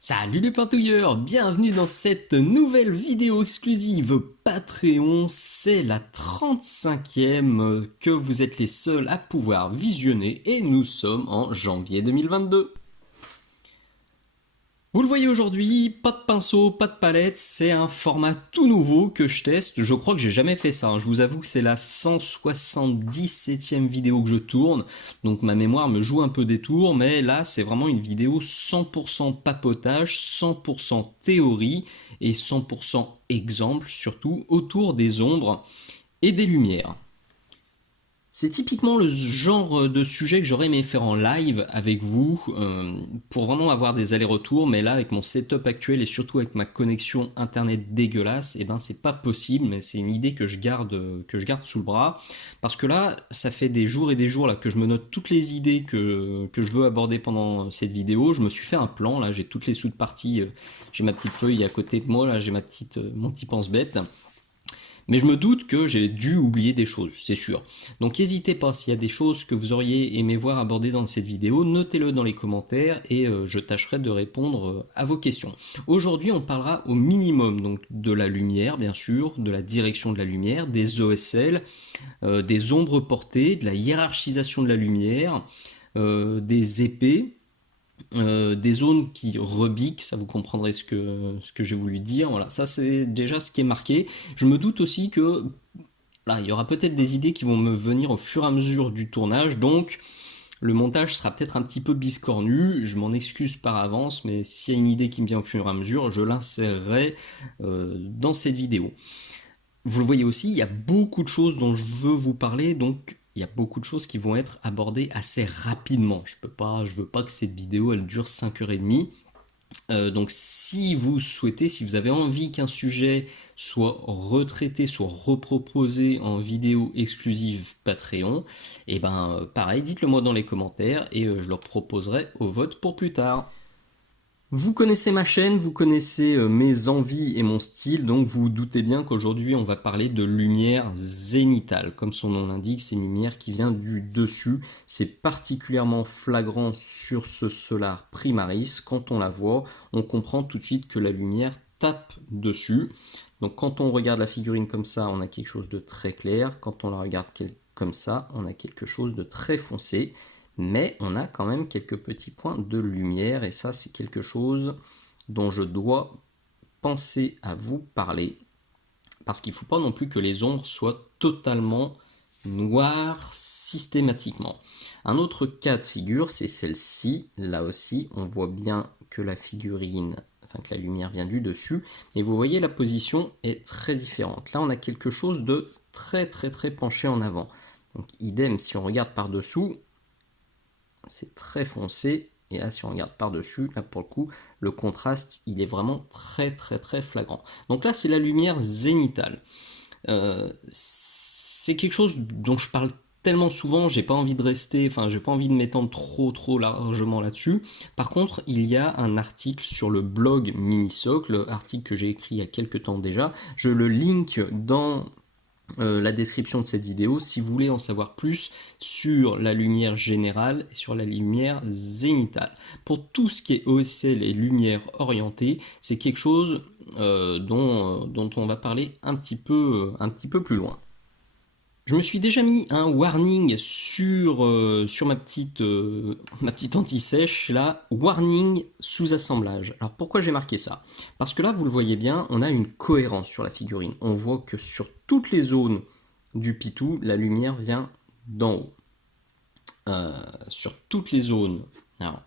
Salut les pintouilleurs, bienvenue dans cette nouvelle vidéo exclusive Patreon. C'est la 35e que vous êtes les seuls à pouvoir visionner et nous sommes en janvier 2022. Vous le voyez aujourd'hui, pas de pinceau, pas de palette, c'est un format tout nouveau que je teste. Je crois que j'ai jamais fait ça, hein. Je vous avoue que c'est la 177e vidéo que je tourne, donc ma mémoire me joue un peu des tours, mais là c'est vraiment une vidéo 100% papotage, 100% théorie et 100% exemple, surtout autour des ombres et des lumières. C'est typiquement le genre de sujet que j'aurais aimé faire en live avec vous, pour vraiment avoir des allers-retours, mais là avec mon setup actuel et surtout avec ma connexion internet dégueulasse, et ben c'est pas possible, mais c'est une idée que je garde sous le bras, parce que là ça fait des jours et des jours là que je me note toutes les idées que je veux aborder pendant cette vidéo. Je me suis fait un plan, là j'ai toutes les sous-parties, j'ai ma petite feuille à côté de moi, là j'ai mon petit pense-bête. Mais je me doute que j'ai dû oublier des choses, c'est sûr. Donc n'hésitez pas, s'il y a des choses que vous auriez aimé voir abordées dans cette vidéo, notez-le dans les commentaires et je tâcherai de répondre à vos questions. Aujourd'hui, on parlera au minimum donc de la lumière, bien sûr, de la direction de la lumière, des OSL, des ombres portées, de la hiérarchisation de la lumière, des épées, des zones qui rebiquent, ça vous comprendrez ce que j'ai voulu dire. Voilà, ça c'est déjà ce qui est marqué. Je me doute aussi que là, il y aura peut-être des idées qui vont me venir au fur et à mesure du tournage, donc le montage sera peut-être un petit peu biscornu, je m'en excuse par avance, mais s'il y a une idée qui me vient au fur et à mesure, je l'insérerai dans cette vidéo. Vous le voyez aussi, il y a beaucoup de choses dont je veux vous parler, donc il y a beaucoup de choses qui vont être abordées assez rapidement. Je veux pas que cette vidéo elle dure 5h30. Donc si vous souhaitez, si vous avez envie qu'un sujet soit retraité, soit reproposé en vidéo exclusive Patreon, et ben pareil, dites-le moi dans les commentaires et je le proposerai au vote pour plus tard. Vous connaissez ma chaîne, vous connaissez mes envies et mon style, donc vous vous doutez bien qu'aujourd'hui on va parler de lumière zénitale. Comme son nom l'indique, c'est une lumière qui vient du dessus. C'est particulièrement flagrant sur ce Solar Primaris. Quand on la voit, on comprend tout de suite que la lumière tape dessus. Donc quand on regarde la figurine comme ça, on a quelque chose de très clair. Quand on la regarde comme ça, on a quelque chose de très foncé. Mais on a quand même quelques petits points de lumière et ça c'est quelque chose dont je dois penser à vous parler parce qu'il ne faut pas non plus que les ombres soient totalement noires systématiquement. Un autre cas de figure c'est celle-ci, là aussi on voit bien que la figurine, enfin que la lumière vient du dessus, et vous voyez la position est très différente. Là on a quelque chose de très penché en avant. Donc idem si on regarde par dessous, c'est très foncé, et là si on regarde par dessus, là pour le coup le contraste il est vraiment très flagrant. Donc là c'est la lumière zénitale. C'est quelque chose dont je parle tellement souvent, j'ai pas envie de rester, enfin j'ai pas envie de m'étendre trop largement là-dessus. Par contre il y a un article sur le blog Minisocle, article que j'ai écrit il y a quelques temps déjà, je le link dans la description de cette vidéo si vous voulez en savoir plus sur la lumière générale et sur la lumière zénitale. Pour tout ce qui est OSL et lumière orientée, c'est quelque chose dont on va parler un petit peu plus loin. Je me suis déjà mis un warning sur ma petite anti-sèche là, warning sous-assemblage. Alors pourquoi j'ai marqué ça? Parce que là, vous le voyez bien, on a une cohérence sur la figurine. On voit que sur toutes les zones du pitou, la lumière vient d'en haut. Sur toutes les zones, alors,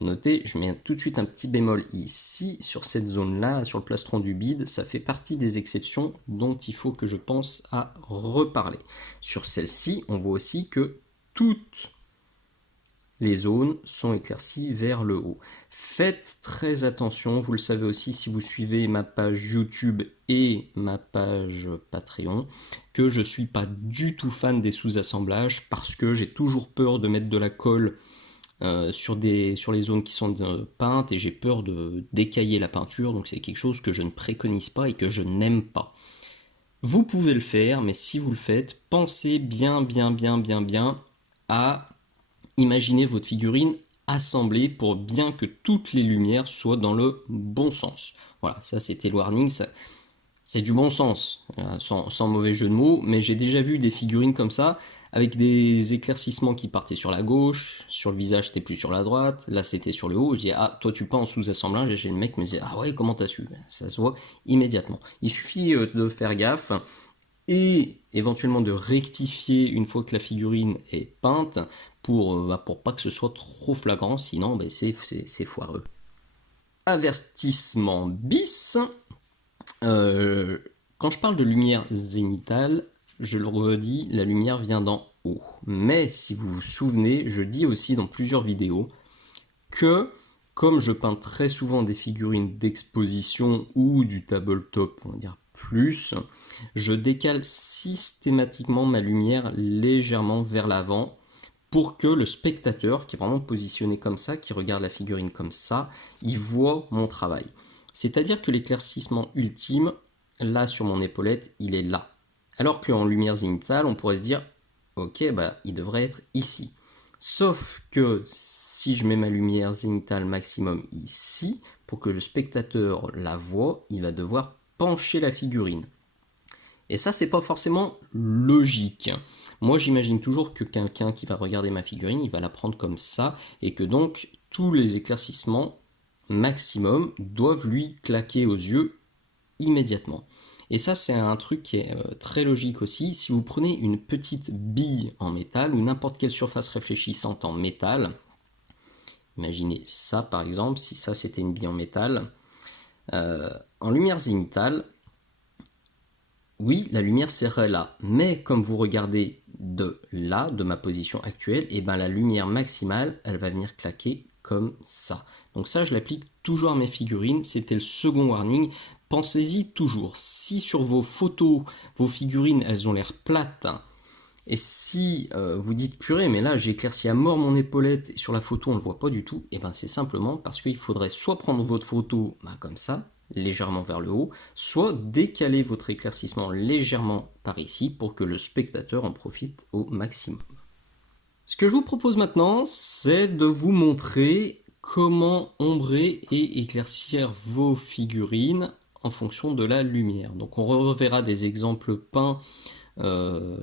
notez, je mets tout de suite un petit bémol ici, sur cette zone-là, sur le plastron du bide, ça fait partie des exceptions dont il faut que je pense à reparler. Sur celle-ci, on voit aussi que toutes les zones sont éclaircies vers le haut. Faites très attention, vous le savez aussi si vous suivez ma page YouTube et ma page Patreon, que je ne suis pas du tout fan des sous-assemblages parce que j'ai toujours peur de mettre de la colle sur les zones qui sont peintes et j'ai peur de décailler la peinture, donc c'est quelque chose que je ne préconise pas et que je n'aime pas. Vous pouvez le faire, mais si vous le faites, pensez bien à imaginer votre figurine assembler pour bien que toutes les lumières soient dans le bon sens. Voilà, ça c'était le warning, c'est du bon sens, sans mauvais jeu de mots, mais j'ai déjà vu des figurines comme ça, avec des éclaircissements qui partaient sur la gauche, sur le visage c'était plus sur la droite, là c'était sur le haut, je dis ah toi tu peins en sous-assemblage, et j'ai le mec qui me disait ah ouais comment t'as su, ça se voit immédiatement. Il suffit de faire gaffe, et éventuellement de rectifier une fois que la figurine est peinte pour pas que ce soit trop flagrant, sinon c'est foireux. Avertissement bis, quand je parle de lumière zénitale, je le redis, la lumière vient d'en haut. Mais si vous vous souvenez, je dis aussi dans plusieurs vidéos que comme je peins très souvent des figurines d'exposition ou du tabletop, on va dire plus, je décale systématiquement ma lumière légèrement vers l'avant pour que le spectateur, qui est vraiment positionné comme ça, qui regarde la figurine comme ça, il voit mon travail. C'est-à-dire que l'éclaircissement ultime, là sur mon épaulette, il est là. Alors qu'en lumière zénitale, on pourrait se dire, ok, bah, il devrait être ici. Sauf que si je mets ma lumière zénitale maximum ici, pour que le spectateur la voie, il va devoir pencher la figurine. Et ça, c'est pas forcément logique. Moi, j'imagine toujours que quelqu'un qui va regarder ma figurine, il va la prendre comme ça, et que donc tous les éclaircissements maximum doivent lui claquer aux yeux immédiatement. Et ça, c'est un truc qui est très logique aussi. Si vous prenez une petite bille en métal ou n'importe quelle surface réfléchissante en métal, imaginez ça par exemple, si ça c'était une bille en métal, en lumière zénitale, oui, la lumière serait là, mais comme vous regardez de là, de ma position actuelle, et ben la lumière maximale, elle va venir claquer comme ça. Donc ça, je l'applique toujours à mes figurines, c'était le second warning. Pensez-y toujours, si sur vos photos, vos figurines, elles ont l'air plates, et si vous dites purée, mais là j'ai éclairci à mort mon épaulette, et sur la photo on ne le voit pas du tout, et ben c'est simplement parce qu'il faudrait soit prendre votre photo comme ça, légèrement vers le haut, soit décaler votre éclaircissement légèrement par ici pour que le spectateur en profite au maximum. Ce que je vous propose maintenant, c'est de vous montrer comment ombrer et éclaircir vos figurines en fonction de la lumière. Donc on reverra des exemples peints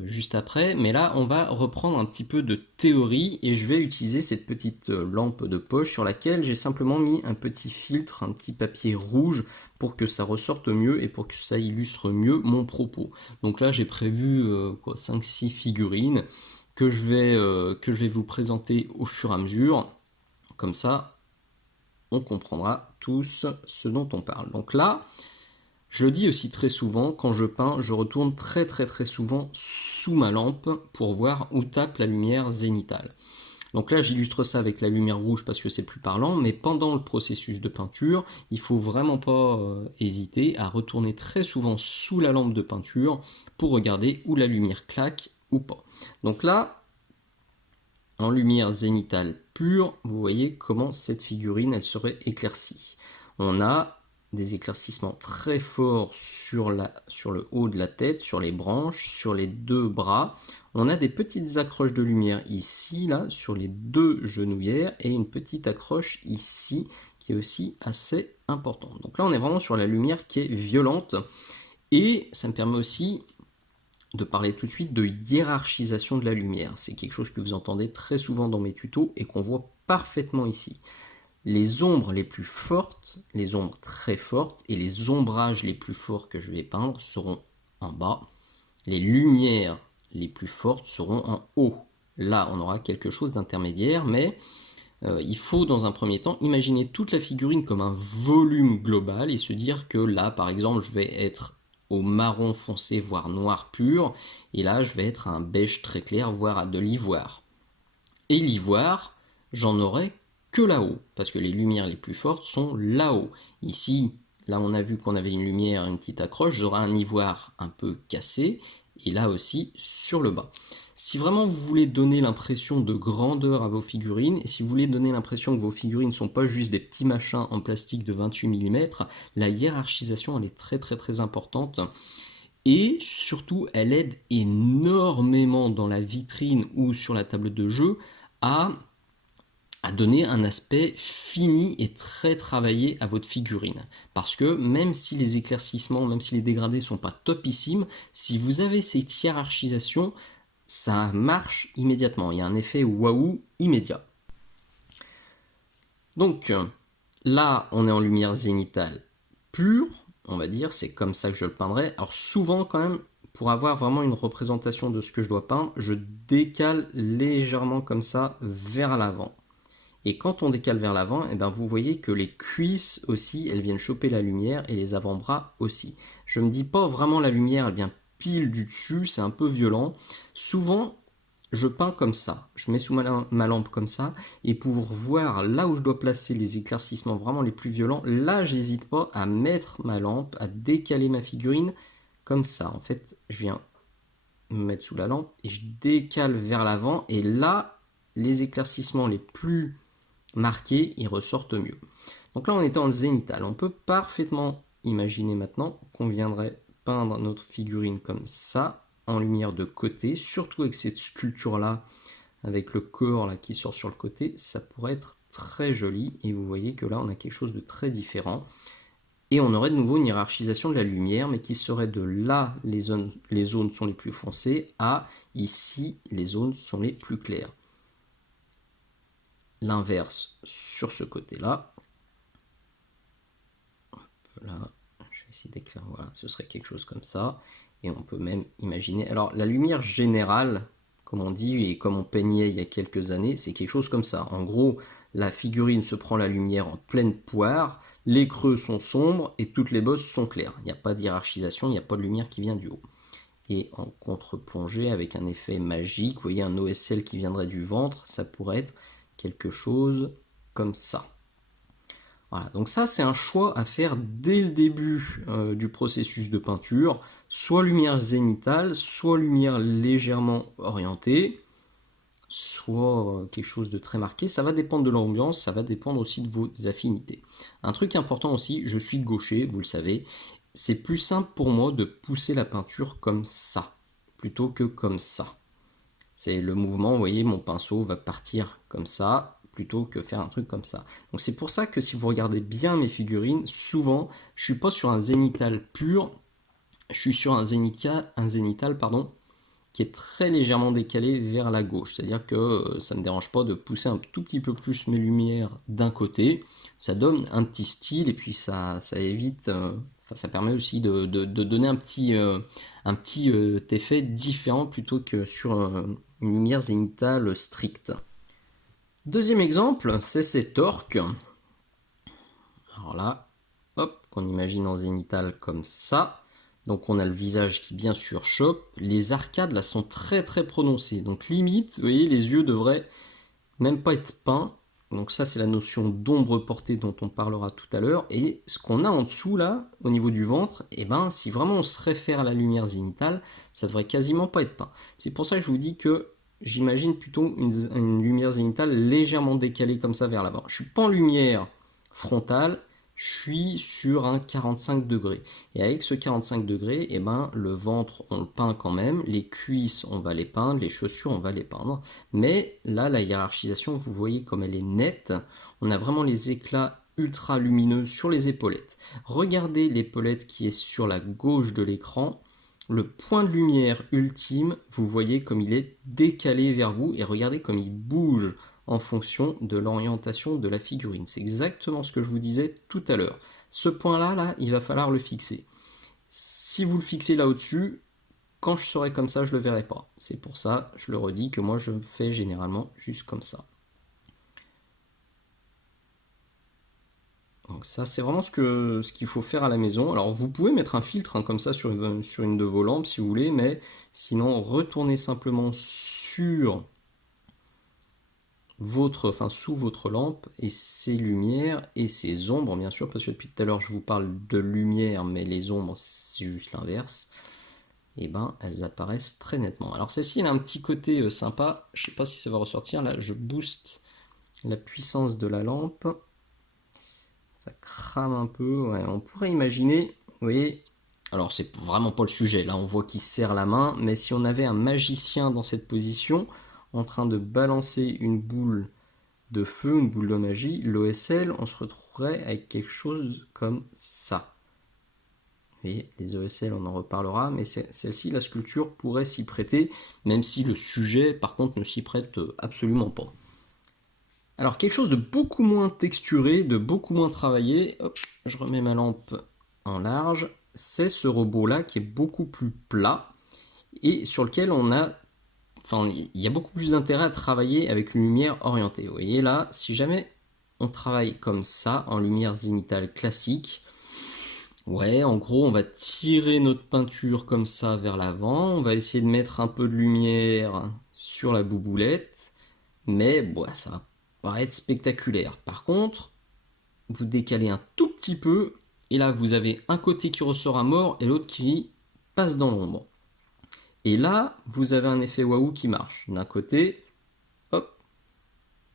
juste après, mais là on va reprendre un petit peu de théorie et je vais utiliser cette petite lampe de poche sur laquelle j'ai simplement mis un petit filtre, un petit papier rouge pour que ça ressorte mieux et pour que ça illustre mieux mon propos. Donc là j'ai prévu 5-6 figurines que je vais vous présenter au fur et à mesure, comme ça on comprendra tous ce dont on parle. Donc là, je le dis aussi très souvent, quand je peins, je retourne très souvent sous ma lampe pour voir où tape la lumière zénitale. Donc là, j'illustre ça avec la lumière rouge parce que c'est plus parlant, mais pendant le processus de peinture, il faut vraiment pas hésiter à retourner très souvent sous la lampe de peinture pour regarder où la lumière claque ou pas. Donc là, en lumière zénitale pure, vous voyez comment cette figurine, elle serait éclaircie. On a des éclaircissements très forts sur le haut de la tête, sur les branches, sur les deux bras. On a des petites accroches de lumière ici, là, sur les deux genouillères, et une petite accroche ici, qui est aussi assez importante. Donc là, on est vraiment sur la lumière qui est violente, et ça me permet aussi de parler tout de suite de hiérarchisation de la lumière. C'est quelque chose que vous entendez très souvent dans mes tutos, et qu'on voit parfaitement ici. Les ombres les plus fortes, les ombres très fortes et les ombrages les plus forts que je vais peindre seront en bas. Les lumières les plus fortes seront en haut. Là, on aura quelque chose d'intermédiaire, mais il faut dans un premier temps imaginer toute la figurine comme un volume global et se dire que là, par exemple, je vais être au marron foncé, voire noir pur, et là, je vais être à un beige très clair, voire à de l'ivoire. Et l'ivoire, j'en aurai que là-haut, parce que les lumières les plus fortes sont là-haut. Ici, là on a vu qu'on avait une lumière, une petite accroche, j'aurai un ivoire un peu cassé, et là aussi sur le bas. Si vraiment vous voulez donner l'impression de grandeur à vos figurines, et si vous voulez donner l'impression que vos figurines ne sont pas juste des petits machins en plastique de 28 mm, la hiérarchisation elle est très importante. Et surtout, elle aide énormément dans la vitrine ou sur la table de jeu à à donner un aspect fini et très travaillé à votre figurine. Parce que même si les éclaircissements, même si les dégradés sont pas topissimes, si vous avez cette hiérarchisation, ça marche immédiatement. Il y a un effet waouh immédiat. Donc là, on est en lumière zénitale pure, on va dire, c'est comme ça que je le peindrai. Alors souvent quand même, pour avoir vraiment une représentation de ce que je dois peindre, je décale légèrement comme ça vers l'avant. Et quand on décale vers l'avant, eh ben vous voyez que les cuisses aussi, elles viennent choper la lumière et les avant-bras aussi. Je me dis pas vraiment la lumière, elle vient pile du dessus, c'est un peu violent. Souvent, je peins comme ça. Je mets sous ma lampe comme ça. Et pour voir là où je dois placer les éclaircissements vraiment les plus violents, là, j'hésite pas à mettre ma lampe, à décaler ma figurine comme ça. En fait, je viens me mettre sous la lampe et je décale vers l'avant. Et là, les éclaircissements les plus marqués, ils ressortent mieux. Donc là, on était en zénital. On peut parfaitement imaginer maintenant qu'on viendrait peindre notre figurine comme ça, en lumière de côté, surtout avec cette sculpture-là, avec le corps là, qui sort sur le côté, ça pourrait être très joli. Et vous voyez que là, on a quelque chose de très différent. Et on aurait de nouveau une hiérarchisation de la lumière, mais qui serait de là, les zones sont les plus foncées, à ici, les zones sont les plus claires. L'inverse sur ce côté-là. Là, je vais essayer d'éclairer, voilà, ce serait quelque chose comme ça. Et on peut même imaginer, alors la lumière générale, comme on dit, et comme on peignait il y a quelques années, c'est quelque chose comme ça. En gros, la figurine se prend la lumière en pleine poire, les creux sont sombres et toutes les bosses sont claires. Il n'y a pas d'hiérarchisation, il n'y a pas de lumière qui vient du haut. Et en contre-plongée, avec un effet magique, vous voyez un OSL qui viendrait du ventre, ça pourrait être quelque chose comme ça. Voilà, donc ça c'est un choix à faire dès le début du processus de peinture, soit lumière zénitale, soit lumière légèrement orientée, soit quelque chose de très marqué. Ça va dépendre de l'ambiance, ça va dépendre aussi de vos affinités. Un truc important aussi, je suis gaucher, vous le savez, c'est plus simple pour moi de pousser la peinture comme ça, plutôt que comme ça. C'est le mouvement, vous voyez, mon pinceau va partir comme ça, plutôt que faire un truc comme ça. Donc c'est pour ça que si vous regardez bien mes figurines, souvent, je suis pas sur un zénital pur, je suis sur un zénital pardon, qui est très légèrement décalé vers la gauche. C'est-à-dire que ça ne me dérange pas de pousser un tout petit peu plus mes lumières d'un côté. Ça donne un petit style et puis ça évite... ça permet aussi de donner un petit effet différent plutôt que sur une lumière zénitale stricte. Deuxième exemple, c'est cet orque. Alors là, hop, qu'on imagine en zénital comme ça. Donc on a le visage qui bien sûr chope. Les arcades là sont très très prononcées. Donc limite, vous voyez, les yeux devraient même pas être peints. Donc ça c'est la notion d'ombre portée dont on parlera tout à l'heure. Et ce qu'on a en dessous là, au niveau du ventre, et ben si vraiment on se réfère à la lumière zénitale, ça devrait quasiment pas être peint. C'est pour ça que je vous dis que j'imagine plutôt une lumière zénitale légèrement décalée comme ça vers l'avant. Je suis pas en lumière frontale, je suis sur un 45 degrés. Et avec ce 45 degrés, eh ben, le ventre, on le peint quand même, les cuisses, on va les peindre, les chaussures, on va les peindre. Mais là, la hiérarchisation, vous voyez comme elle est nette. On a vraiment les éclats ultra lumineux sur les épaulettes. Regardez l'épaulette qui est sur la gauche de l'écran. Le point de lumière ultime, vous voyez comme il est décalé vers vous et regardez comme il bouge en fonction de l'orientation de la figurine. C'est exactement ce que je vous disais tout à l'heure. Ce point-là, là, il va falloir le fixer. Si vous le fixez là au-dessus, quand je serai comme ça, je ne le verrai pas. C'est pour ça, je le redis, que moi je fais généralement juste comme ça. Donc ça, c'est vraiment ce qu'il faut faire à la maison. Alors vous pouvez mettre un filtre hein, comme ça sur une de vos lampes si vous voulez, mais sinon retournez simplement sur sous votre lampe et ses lumières et ses ombres bien sûr, parce que depuis tout à l'heure je vous parle de lumière, mais les ombres c'est juste l'inverse. Et ben elles apparaissent très nettement. Alors celle-ci elle a un petit côté sympa, je sais pas si ça va ressortir, là je booste la puissance de la lampe. Ça crame un peu, ouais, on pourrait imaginer, vous voyez, alors c'est vraiment pas le sujet, là on voit qu'il serre la main, mais si on avait un magicien dans cette position, en train de balancer une boule de feu, une boule de magie, l'OSL, on se retrouverait avec quelque chose comme ça. Vous voyez, les ESL, on en reparlera, mais celle-ci, la sculpture pourrait s'y prêter, même si le sujet, par contre, ne s'y prête absolument pas. Alors, quelque chose de beaucoup moins texturé, de beaucoup moins travaillé, hop, je remets ma lampe en large, c'est ce robot-là qui est beaucoup plus plat et sur lequel il y a beaucoup plus d'intérêt à travailler avec une lumière orientée. Vous voyez là, si jamais on travaille comme ça, en lumière zénitale classique, ouais, en gros, on va tirer notre peinture comme ça vers l'avant, on va essayer de mettre un peu de lumière sur la bouboulette, mais bon, ça va pas être spectaculaire. Par contre, vous décalez un tout petit peu, et là, vous avez un côté qui ressort à mort et l'autre qui passe dans l'ombre. Et là, vous avez un effet waouh qui marche. D'un côté, hop,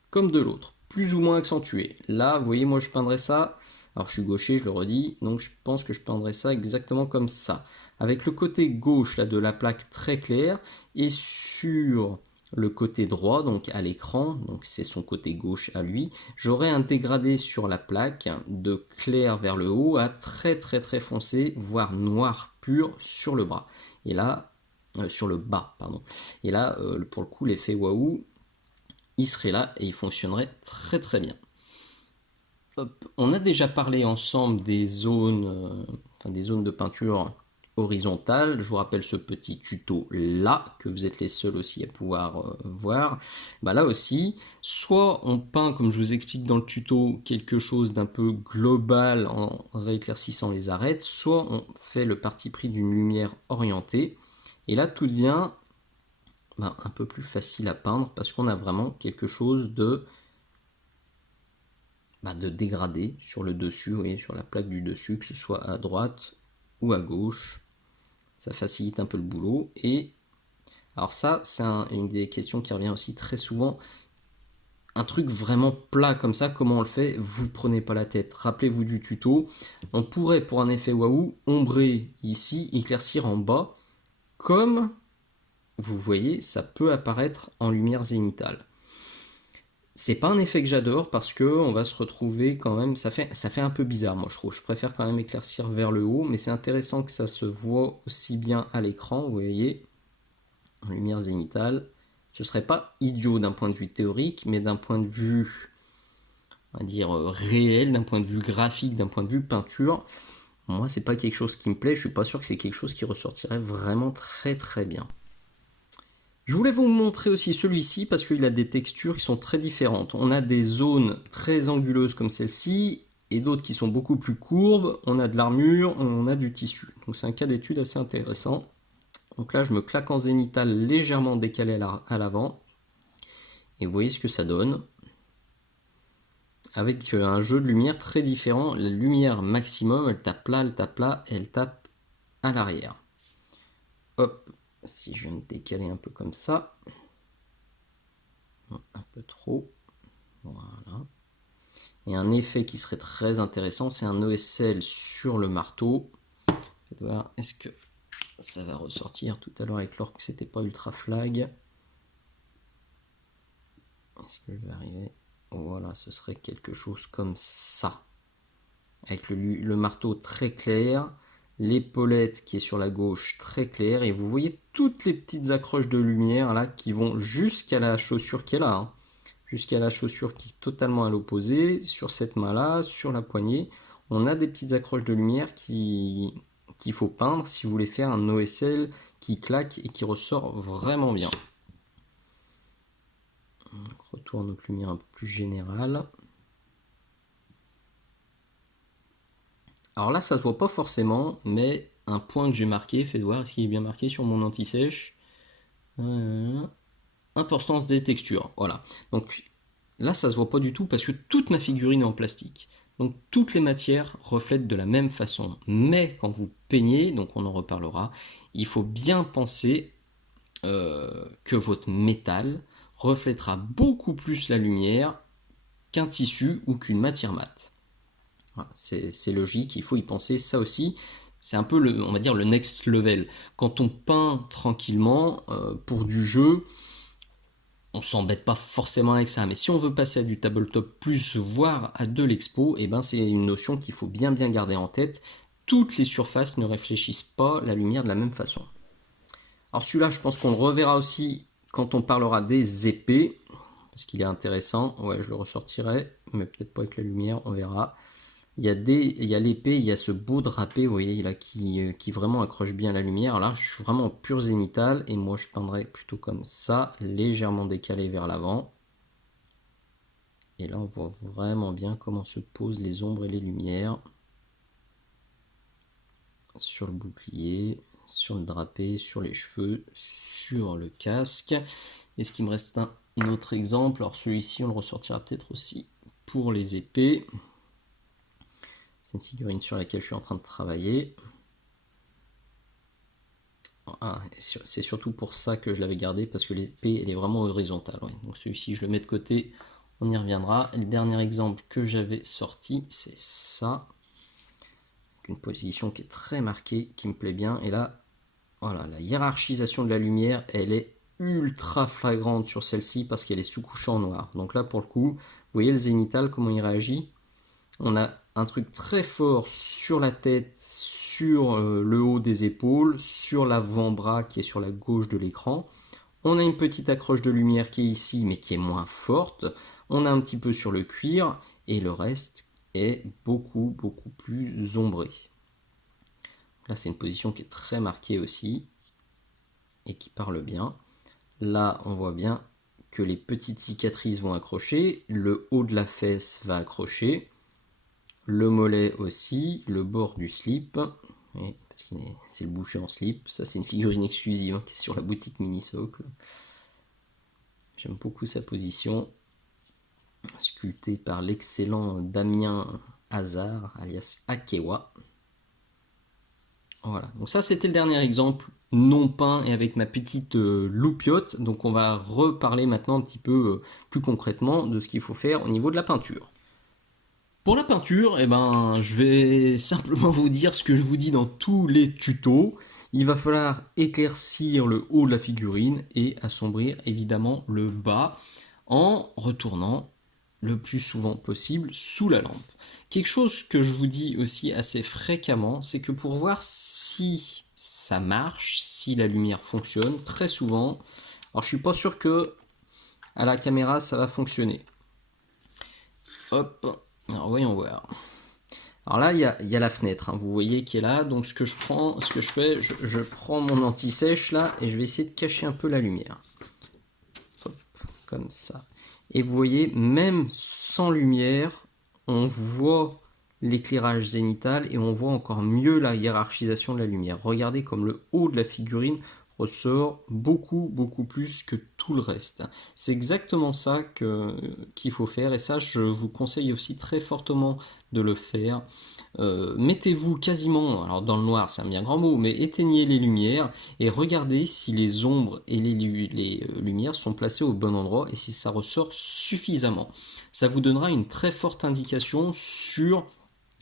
comme de l'autre, plus ou moins accentué. Là, vous voyez, moi je peindrais ça. Alors je suis gaucher, je le redis, donc je pense que je peindrais ça exactement comme ça. Avec le côté gauche là, de la plaque très clair, et sur le côté droit, donc à l'écran, donc c'est son côté gauche à lui, j'aurai un dégradé sur la plaque de clair vers le haut à très très très foncé, voire noir pur sur le bras. Et là, sur le bas, pardon. Et là, pour le coup, l'effet waouh, il serait là et il fonctionnerait très très bien. Hop. On a déjà parlé ensemble des zones, des zones de peinture horizontale. Je vous rappelle ce petit tuto là, que vous êtes les seuls aussi à pouvoir voir. Bah là aussi, soit on peint, comme je vous explique dans le tuto, quelque chose d'un peu global en rééclaircissant les arêtes, soit on fait le parti pris d'une lumière orientée. Et là, tout devient un peu plus facile à peindre parce qu'on a vraiment quelque chose de dégradé sur le dessus, vous voyez, sur la plaque du dessus, que ce soit à droite ou à gauche. Ça facilite un peu le boulot. Et alors ça, c'est une des questions qui revient aussi très souvent. Un truc vraiment plat comme ça, comment on le fait? Vous prenez pas la tête. Rappelez-vous du tuto. On pourrait, pour un effet waouh, ombrer ici, éclaircir en bas, comme vous voyez, ça peut apparaître en lumière zénitale. C'est pas un effet que j'adore parce que on va se retrouver quand même, ça fait un peu bizarre moi je trouve. Je préfère quand même éclaircir vers le haut, mais c'est intéressant que ça se voit aussi bien à l'écran, vous voyez, en lumière zénitale. Ce serait pas idiot d'un point de vue théorique, mais d'un point de vue, on va dire, réel, d'un point de vue graphique, d'un point de vue peinture, moi c'est pas quelque chose qui me plaît, je suis pas sûr que c'est quelque chose qui ressortirait vraiment très très bien. Je voulais vous montrer aussi celui-ci parce qu'il a des textures qui sont très différentes. On a des zones très anguleuses comme celle-ci et d'autres qui sont beaucoup plus courbes. On a de l'armure, on a du tissu. Donc c'est un cas d'étude assez intéressant. Donc là, je me claque en zénital légèrement décalé à l'avant. Et vous voyez ce que ça donne. Avec un jeu de lumière très différent. La lumière maximum, elle tape là, elle tape là, et elle tape à l'arrière. Hop, si je vais me décaler un peu comme ça. Un peu trop. Voilà. Et un effet qui serait très intéressant, c'est un OSL sur le marteau. Faites voir, est-ce que ça va ressortir tout à l'heure avec l'or que c'était pas ultra flag. Est-ce que je vais arriver? Voilà, ce serait quelque chose comme ça. Avec le marteau très clair, l'épaulette qui est sur la gauche très claire, et vous voyez toutes les petites accroches de lumière là qui vont jusqu'à la chaussure qui est là. Jusqu'à la chaussure qui est totalement à l'opposé, sur cette main-là, sur la poignée. On a des petites accroches de lumière qu'il faut peindre si vous voulez faire un OSL qui claque et qui ressort vraiment bien. Donc, retour à notre lumière un peu plus générale. Alors là, ça se voit pas forcément, mais un point que j'ai marqué, faites voir, est-ce qu'il est bien marqué sur mon anti-sèche? Importance des textures, voilà. Donc là, ça se voit pas du tout parce que toute ma figurine est en plastique. Donc toutes les matières reflètent de la même façon. Mais quand vous peignez, donc on en reparlera, il faut bien penser que votre métal reflètera beaucoup plus la lumière qu'un tissu ou qu'une matière mate. Voilà, c'est logique, il faut y penser. Ça aussi, c'est un peu on va dire le next level. Quand on peint tranquillement pour du jeu, on s'embête pas forcément avec ça. Mais si on veut passer à du tabletop plus, voire à de l'expo, et ben c'est une notion qu'il faut bien garder en tête. Toutes les surfaces ne réfléchissent pas la lumière de la même façon. Alors celui-là, je pense qu'on le reverra aussi quand on parlera des épées, parce qu'il est intéressant. Ouais, je le ressortirai, mais peut-être pas avec la lumière, on verra. Il y a l'épée, il y a ce beau drapé, vous voyez, là, qui vraiment accroche bien la lumière. Là, je suis vraiment en pur zénital, et moi, je peindrai plutôt comme ça, légèrement décalé vers l'avant. Et là, on voit vraiment bien comment se posent les ombres et les lumières sur le bouclier, sur le drapé, sur les cheveux, sur le casque. Est-ce qu'il me reste un autre exemple? Alors celui-ci, on le ressortira peut-être aussi pour les épées. C'est une figurine sur laquelle je suis en train de travailler. Ah, c'est surtout pour ça que je l'avais gardé, parce que l'épée, elle est vraiment horizontale. Ouais. Donc celui-ci, je le mets de côté, on y reviendra. Et le dernier exemple que j'avais sorti, c'est ça. Une position qui est très marquée, qui me plaît bien. Et là, voilà, la hiérarchisation de la lumière, elle est ultra flagrante sur celle-ci parce qu'elle est sous-couchée en noir. Donc là, pour le coup, vous voyez le zénital, comment il réagit. On a un truc très fort sur la tête, sur le haut des épaules, sur l'avant-bras qui est sur la gauche de l'écran. On a une petite accroche de lumière qui est ici, mais qui est moins forte. On a un petit peu sur le cuir, et le reste est beaucoup plus ombré. Là, c'est une position qui est très marquée aussi, et qui parle bien. Là, on voit bien que les petites cicatrices vont accrocher, le haut de la fesse va accrocher, le mollet aussi, le bord du slip, oui, parce que c'est le boucher en slip. Ça, c'est une figurine exclusive qui est sur la boutique Mini-Socle. J'aime beaucoup sa position, sculptée par l'excellent Damien Hazard, alias Akewa. Voilà, donc ça c'était le dernier exemple non peint et avec ma petite loupiote. Donc on va reparler maintenant un petit peu plus concrètement de ce qu'il faut faire au niveau de la peinture. Pour la peinture, eh ben, je vais simplement vous dire ce que je vous dis dans tous les tutos. Il va falloir éclaircir le haut de la figurine et assombrir évidemment le bas en retournant le plus souvent possible sous la lampe. Quelque chose que je vous dis aussi assez fréquemment, c'est que pour voir si ça marche, si la lumière fonctionne, très souvent, alors je suis pas sûr que à la caméra ça va fonctionner. Hop, alors voyons voir. Alors là, il y a la fenêtre, hein, vous voyez qui est là. Donc ce que je fais, je prends mon anti-sèche là et je vais essayer de cacher un peu la lumière. Hop, comme ça. Et vous voyez, même sans lumière, on voit l'éclairage zénital et on voit encore mieux la hiérarchisation de la lumière. Regardez comme le haut de la figurine ressort beaucoup plus que tout le reste. C'est exactement ça qu'il faut faire, et ça je vous conseille aussi très fortement de le faire. Mettez-vous quasiment, alors dans le noir c'est un bien grand mot, mais éteignez les lumières et regardez si les ombres et les lumières sont placées au bon endroit et si ça ressort suffisamment. Ça vous donnera une très forte indication sur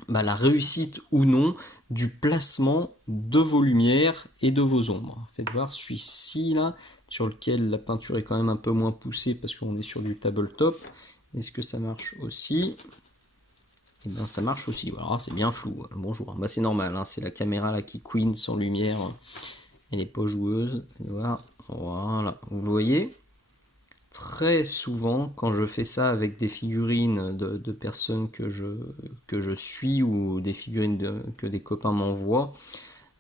la réussite ou non du placement de vos lumières et de vos ombres. Faites voir celui-ci là, sur lequel la peinture est quand même un peu moins poussée parce qu'on est sur du tabletop. Est-ce que ça marche aussi? Eh bien ça marche aussi, voilà, c'est bien flou. Bonjour, bah, c'est normal, hein, c'est la caméra là qui queen sans lumière, elle n'est pas joueuse. Voilà, vous le voyez? Très souvent, quand je fais ça avec des figurines de personnes que je suis ou des figurines que des copains m'envoient,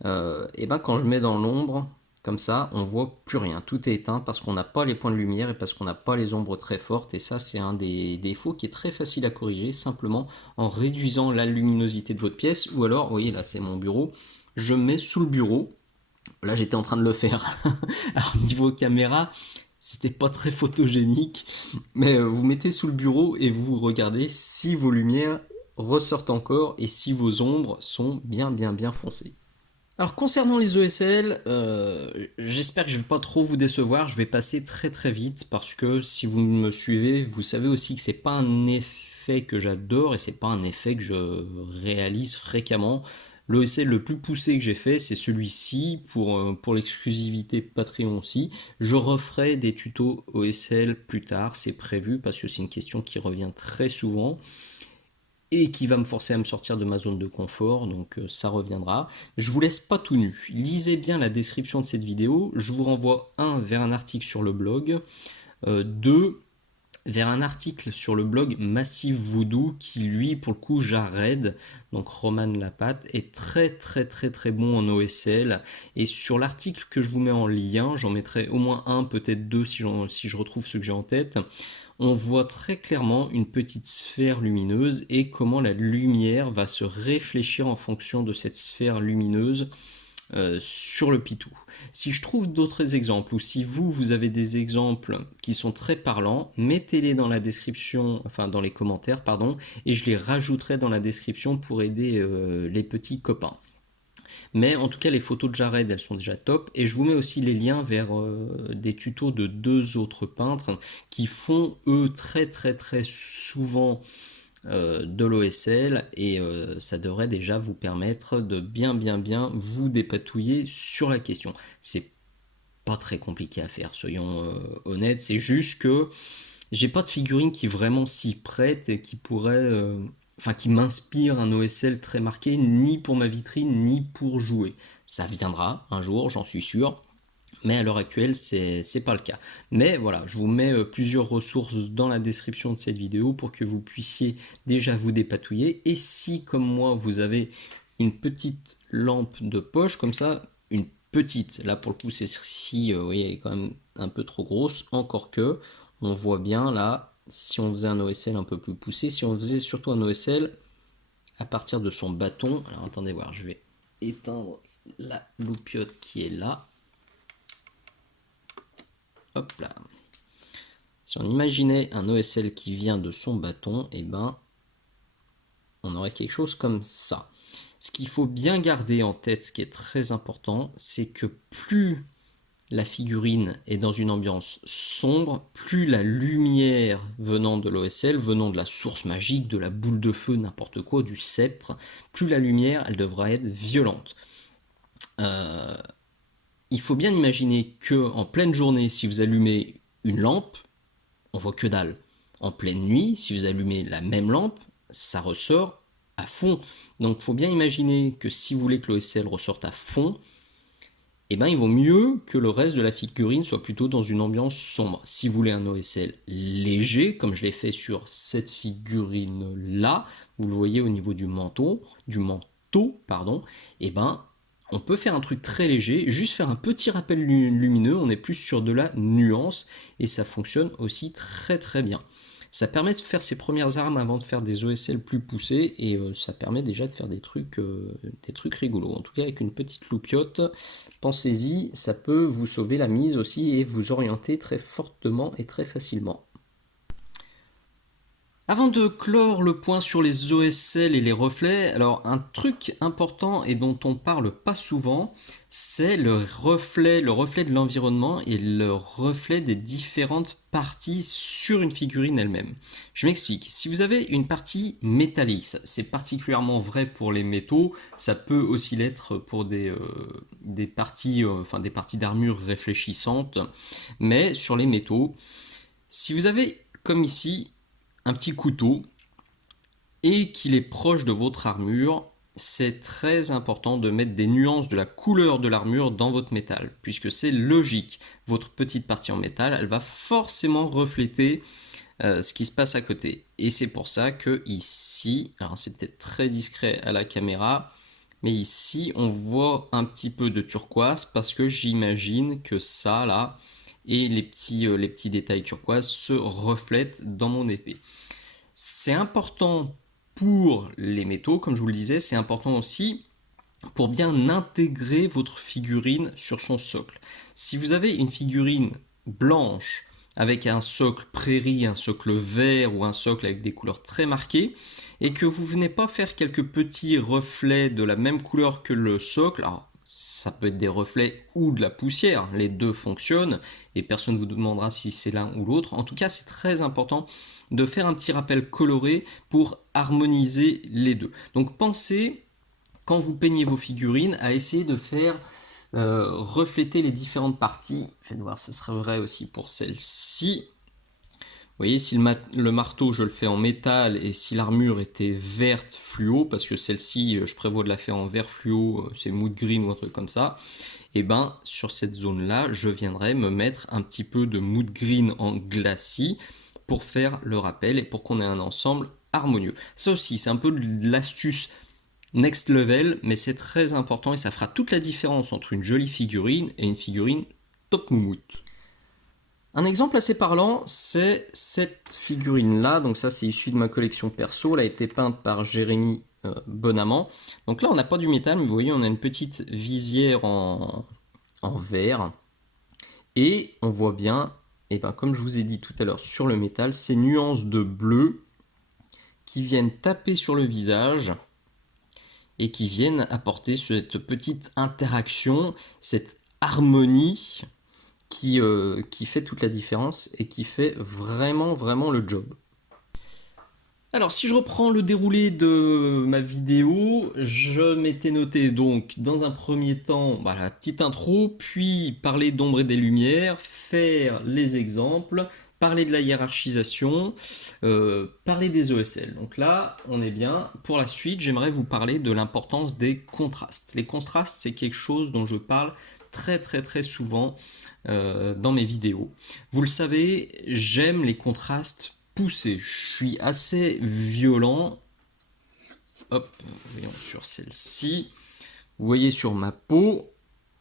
et ben quand je mets dans l'ombre, comme ça, on voit plus rien. Tout est éteint parce qu'on n'a pas les points de lumière et parce qu'on n'a pas les ombres très fortes. Et ça, c'est un des défauts qui est très facile à corriger, simplement en réduisant la luminosité de votre pièce. Ou alors, vous voyez, là, c'est mon bureau. Je mets sous le bureau. Là, j'étais en train de le faire. Alors, niveau caméra, c'était pas très photogénique, mais vous mettez sous le bureau et vous regardez si vos lumières ressortent encore et si vos ombres sont bien foncées. Alors concernant les ESL, j'espère que je ne vais pas trop vous décevoir, je vais passer très vite parce que si vous me suivez, vous savez aussi que c'est pas un effet que j'adore et c'est pas un effet que je réalise fréquemment. L'OSL le plus poussé que j'ai fait, c'est celui-ci, pour l'exclusivité Patreon aussi. Je referai des tutos OSL plus tard, c'est prévu, parce que c'est une question qui revient très souvent et qui va me forcer à me sortir de ma zone de confort, donc ça reviendra. Je vous laisse pas tout nu. Lisez bien la description de cette vidéo. Je vous renvoie vers un article sur le blog, 2 vers un article sur le blog Massive Voodoo qui lui pour le coup Jared, donc Roman Lapatte, est très bon en OSL, et sur l'article que je vous mets en lien, j'en mettrai au moins un, peut-être deux si je retrouve ceux que j'ai en tête. On voit très clairement une petite sphère lumineuse et comment la lumière va se réfléchir en fonction de cette sphère lumineuse sur le pitou. Si je trouve d'autres exemples, ou si vous avez des exemples qui sont très parlants, mettez-les dans la description, enfin dans les commentaires, pardon, et je les rajouterai dans la description pour aider les petits copains. Mais en tout cas, les photos de Jared, elles sont déjà top. Et je vous mets aussi les liens vers des tutos de 2 autres peintres qui font, eux, très souvent de l'OSL, et ça devrait déjà vous permettre de bien vous dépatouiller sur la question. C'est pas très compliqué à faire, soyons honnêtes, c'est juste que j'ai pas de figurine qui vraiment s'y prête et qui pourrait, enfin qui m'inspire un OSL très marqué, ni pour ma vitrine, ni pour jouer. Ça viendra un jour, j'en suis sûr. Mais à l'heure actuelle, c'est pas le cas. Mais voilà, je vous mets plusieurs ressources dans la description de cette vidéo pour que vous puissiez déjà vous dépatouiller. Et si, comme moi, vous avez une petite lampe de poche, comme ça, une petite, là pour le coup, c'est si, vous voyez, elle est quand même un peu trop grosse, encore que, on voit bien là, si on faisait un OSL un peu plus poussé, si on faisait surtout un OSL à partir de son bâton. Alors attendez voir, je vais éteindre la loupiote qui est là. Hop là. Si on imaginait un OSL qui vient de son bâton, et ben, on aurait quelque chose comme ça. Ce qu'il faut bien garder en tête, ce qui est très important, c'est que plus la figurine est dans une ambiance sombre, plus la lumière venant de l'OSL, venant de la source magique, de la boule de feu, n'importe quoi, du sceptre, plus la lumière, elle devra être violente. Il faut bien imaginer que en pleine journée, si vous allumez une lampe, on voit que dalle. En pleine nuit, si vous allumez la même lampe, ça ressort à fond. Donc il faut bien imaginer que si vous voulez que l'OSL ressorte à fond, eh ben, il vaut mieux que le reste de la figurine soit plutôt dans une ambiance sombre. Si vous voulez un OSL léger, comme je l'ai fait sur cette figurine-là, vous le voyez au niveau du manteau, pardon, eh ben, on peut faire un truc très léger, juste faire un petit rappel lumineux, on est plus sur de la nuance, et ça fonctionne aussi très bien. Ça permet de faire ses premières armes avant de faire des OSL plus poussés, et ça permet déjà de faire des trucs rigolos. En tout cas, avec une petite loupiote, pensez-y, ça peut vous sauver la mise aussi et vous orienter très fortement et très facilement. Avant de clore le point sur les OSL et les reflets, alors un truc important et dont on parle pas souvent, c'est le reflet de l'environnement et le reflet des différentes parties sur une figurine elle-même. Je m'explique, si vous avez une partie métallique, c'est particulièrement vrai pour les métaux, ça peut aussi l'être pour des parties d'armure réfléchissantes, mais sur les métaux, si vous avez comme ici un petit couteau et qu'il est proche de votre armure, c'est très important de mettre des nuances de la couleur de l'armure dans votre métal, puisque c'est logique. Votre petite partie en métal, elle va forcément refléter ce qui se passe à côté. Et c'est pour ça que ici, alors c'est peut-être très discret à la caméra, mais ici on voit un petit peu de turquoise parce que j'imagine que ça là, et les petits détails turquoise se reflètent dans mon épée. C'est important pour les métaux, comme je vous le disais, c'est important aussi pour bien intégrer votre figurine sur son socle. Si vous avez une figurine blanche avec un socle prairie, un socle vert ou un socle avec des couleurs très marquées, et que vous venez pas faire quelques petits reflets de la même couleur que le socle, alors ça peut être des reflets ou de la poussière, les deux fonctionnent et personne ne vous demandera si c'est l'un ou l'autre. En tout cas, c'est très important de faire un petit rappel coloré pour harmoniser les deux. Donc pensez, quand vous peignez vos figurines, à essayer de faire refléter les différentes parties. Je vais voir, ce serait vrai aussi pour celle-ci. Vous voyez, si le marteau, je le fais en métal, et si l'armure était verte fluo, parce que celle-ci, je prévois de la faire en vert fluo, c'est mood green ou un truc comme ça, et ben sur cette zone-là, je viendrai me mettre un petit peu de mood green en glacis pour faire le rappel et pour qu'on ait un ensemble harmonieux. Ça aussi, c'est un peu de l'astuce next level, mais c'est très important et ça fera toute la différence entre une jolie figurine et une figurine top moumoute. Un exemple assez parlant, c'est cette figurine-là. Donc ça, c'est issu de ma collection perso. Elle a été peinte par Jérémy Bonamant. Donc là, on n'a pas du métal, mais vous voyez, on a une petite visière en verre. Et on voit bien, et ben, comme je vous ai dit tout à l'heure sur le métal, ces nuances de bleu qui viennent taper sur le visage et qui viennent apporter cette petite interaction, cette harmonie qui fait toute la différence et qui fait vraiment le job. Alors si je reprends le déroulé de ma vidéo, je m'étais noté donc dans un premier temps la petite intro, puis parler d'ombre et des lumières, faire les exemples, parler de la hiérarchisation, parler des ESL. Donc là, on est bien. Pour la suite, j'aimerais vous parler de l'importance des contrastes. Les contrastes, c'est quelque chose dont je parle très souvent dans mes vidéos. Vous le savez, j'aime les contrastes poussés. Je suis assez violent. Hop, voyons sur celle-ci. Vous voyez sur ma peau,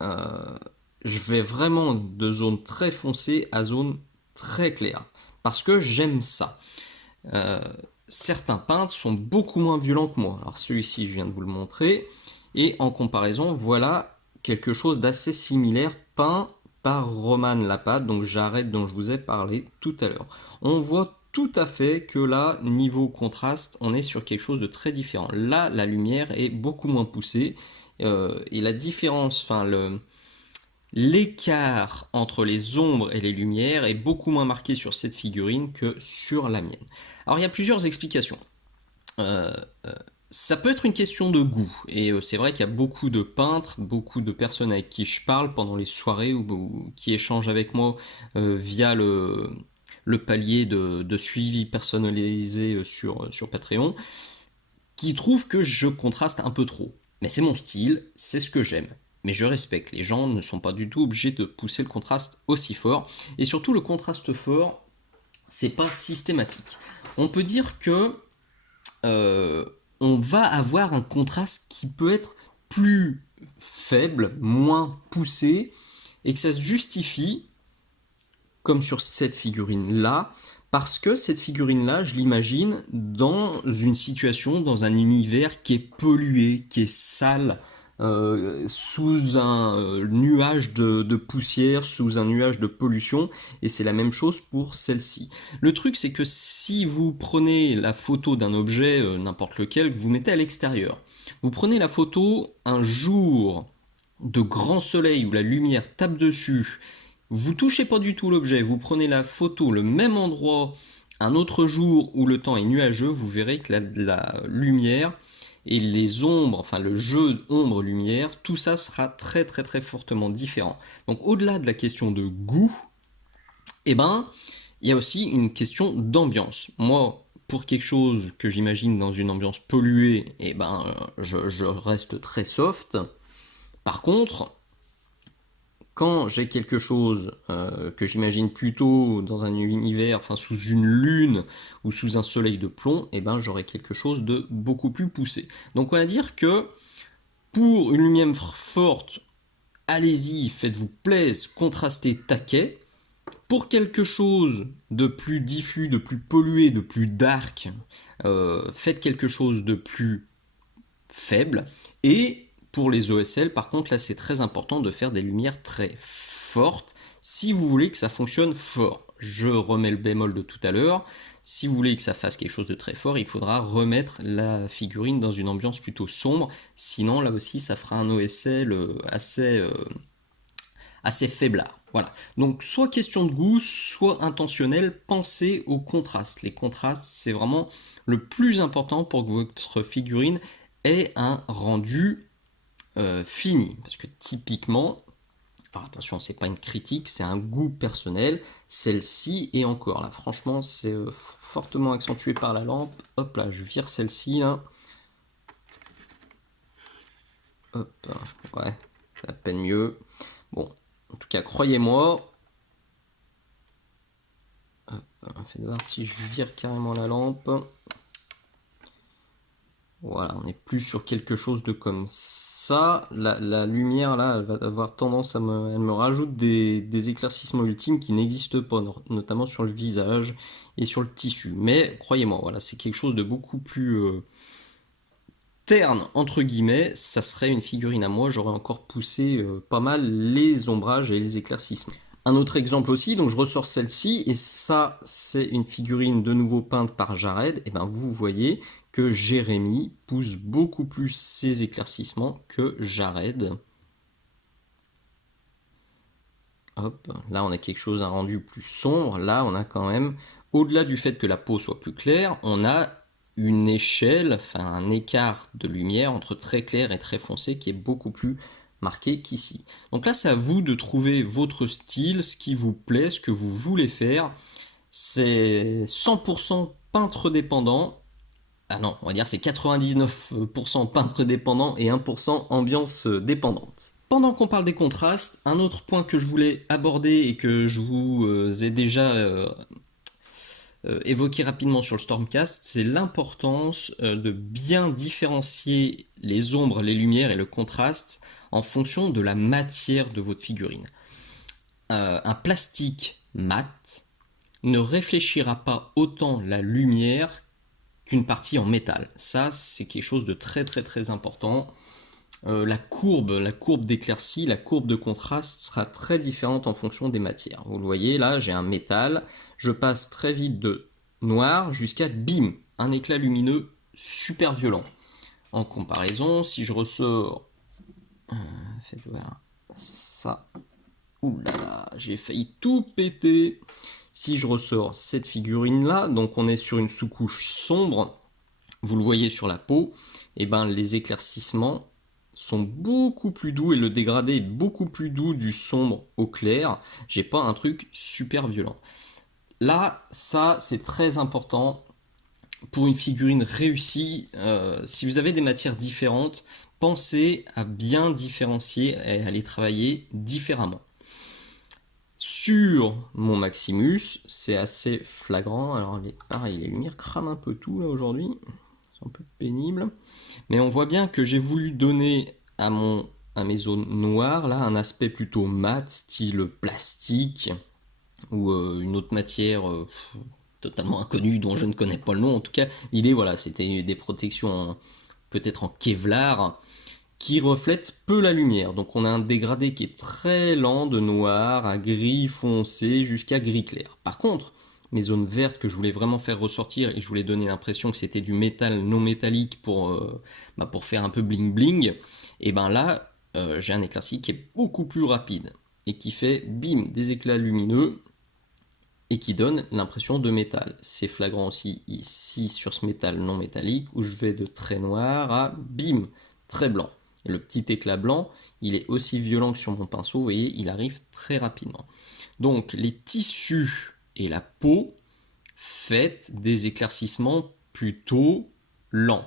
je vais vraiment de zone très foncée à zone très claire. Parce que j'aime ça. Certains peintres sont beaucoup moins violents que moi. Alors celui-ci, je viens de vous le montrer. Et en comparaison, voilà quelque chose d'assez similaire peint par Roman Lapad, donc j'arrête dont je vous ai parlé tout à l'heure. On voit tout à fait que là, niveau contraste, on est sur quelque chose de très différent. Là, la lumière est beaucoup moins poussée et la différence, l'écart entre les ombres et les lumières est beaucoup moins marqué sur cette figurine que sur la mienne. Alors il y a plusieurs explications. Ça peut être une question de goût, et c'est vrai qu'il y a beaucoup de peintres, beaucoup de personnes avec qui je parle pendant les soirées ou qui échangent avec moi via le palier de suivi personnalisé sur Patreon, qui trouvent que je contraste un peu trop. Mais c'est mon style, c'est ce que j'aime. Mais je respecte, les gens ne sont pas du tout obligés de pousser le contraste aussi fort, et surtout le contraste fort, c'est pas systématique. On peut dire que on va avoir un contraste qui peut être plus faible, moins poussé, et que ça se justifie, comme sur cette figurine-là, parce que cette figurine-là, je l'imagine dans une situation, dans un univers qui est pollué, qui est sale, sous un nuage de poussière, sous un nuage de pollution, et c'est la même chose pour celle-ci. Le truc, c'est que si vous prenez la photo d'un objet, n'importe lequel, que vous mettez à l'extérieur, vous prenez la photo un jour de grand soleil où la lumière tape dessus, vous touchez pas du tout l'objet, vous prenez la photo, le même endroit, un autre jour où le temps est nuageux, vous verrez que la lumière et les ombres, enfin le jeu ombre-lumière, tout ça sera très fortement différent. Donc au-delà de la question de goût, il y a aussi une question d'ambiance. Moi, pour quelque chose que j'imagine dans une ambiance polluée, je reste très soft. Par contre, quand j'ai quelque chose que j'imagine plutôt dans un univers, sous une lune ou sous un soleil de plomb, j'aurai quelque chose de beaucoup plus poussé. Donc on va dire que pour une lumière forte, allez-y, faites-vous plaisir, contrastez taquet. Pour quelque chose de plus diffus, de plus pollué, de plus dark, faites quelque chose de plus faible. Et pour les OSL, par contre, là, c'est très important de faire des lumières très fortes si vous voulez que ça fonctionne fort. Je remets le bémol de tout à l'heure. Si vous voulez que ça fasse quelque chose de très fort, il faudra remettre la figurine dans une ambiance plutôt sombre. Sinon, là aussi, ça fera un OSL assez faiblard. Voilà. Donc, soit question de goût, soit intentionnel, pensez au contraste. Les contrastes, c'est vraiment le plus important pour que votre figurine ait un rendu fini. Parce que typiquement, alors attention, c'est pas une critique, c'est un goût personnel. Celle-ci, et encore là, franchement, c'est fortement accentué par la lampe. Hop là, je vire celle-ci là. Hop, ouais, c'est à peine mieux. Bon, en tout cas, croyez-moi. Faites voir si je vire carrément la lampe. Voilà, on n'est plus sur quelque chose de comme ça. La lumière là, elle va avoir tendance elle me rajoute des éclaircissements ultimes qui n'existent pas, notamment sur le visage et sur le tissu. Mais croyez-moi, voilà, c'est quelque chose de beaucoup plus terne entre guillemets. Ça serait une figurine à moi, j'aurais encore poussé pas mal les ombrages et les éclaircissements. Un autre exemple aussi, donc je ressors celle-ci, et ça c'est une figurine de nouveau peinte par Jared, et bien vous voyez que Jérémy pousse beaucoup plus ses éclaircissements que Jared. Hop, là on a quelque chose, un rendu plus sombre, là on a quand même, au-delà du fait que la peau soit plus claire, on a une échelle, enfin un écart de lumière entre très clair et très foncé qui est beaucoup plus marqué qu'ici. Donc là, c'est à vous de trouver votre style, ce qui vous plaît, ce que vous voulez faire. C'est 100% peintre dépendant. Ah non, on va dire c'est 99% peintre dépendant et 1% ambiance dépendante. Pendant qu'on parle des contrastes, un autre point que je voulais aborder et que je vous ai déjà évoqué rapidement sur le Stormcast, c'est l'importance de bien différencier les ombres, les lumières et le contraste en fonction de la matière de votre figurine. Un plastique mat ne réfléchira pas autant la lumière qu'une partie en métal. Ça, c'est quelque chose de très très très important. La courbe d'éclaircie, la courbe de contraste sera très différente en fonction des matières. Vous le voyez, là, j'ai un métal, je passe très vite de noir jusqu'à bim, un éclat lumineux super violent. En comparaison, si je ressors, faites voir ça, ouh là là, j'ai failli tout péter. Si je ressors cette figurine là, donc on est sur une sous-couche sombre, vous le voyez sur la peau, et ben les éclaircissements sont beaucoup plus doux et le dégradé est beaucoup plus doux du sombre au clair. J'ai pas un truc super violent. Là, ça c'est très important pour une figurine réussie. Si vous avez des matières différentes, pensez à bien différencier et à les travailler différemment. Sur mon Maximus, c'est assez flagrant. Alors pareil, les lumières crament un peu tout là aujourd'hui. C'est un peu pénible. Mais on voit bien que j'ai voulu donner à mes zones noires là un aspect plutôt mat, style plastique ou une autre matière totalement inconnue dont je ne connais pas le nom. En tout cas, l'idée voilà, c'était des protections peut-être en Kevlar qui reflètent peu la lumière. Donc on a un dégradé qui est très lent de noir à gris foncé jusqu'à gris clair. Par contre, mes zones vertes que je voulais vraiment faire ressortir et je voulais donner l'impression que c'était du métal non métallique pour faire un peu bling bling, et ben là j'ai un éclairci qui est beaucoup plus rapide et qui fait bim des éclats lumineux et qui donne l'impression de métal. C'est flagrant aussi ici sur ce métal non métallique où je vais de très noir à bim très blanc. Et le petit éclat blanc, il est aussi violent que sur mon pinceau, vous voyez, il arrive très rapidement. Donc les tissus et la peau faites des éclaircissements plutôt lents.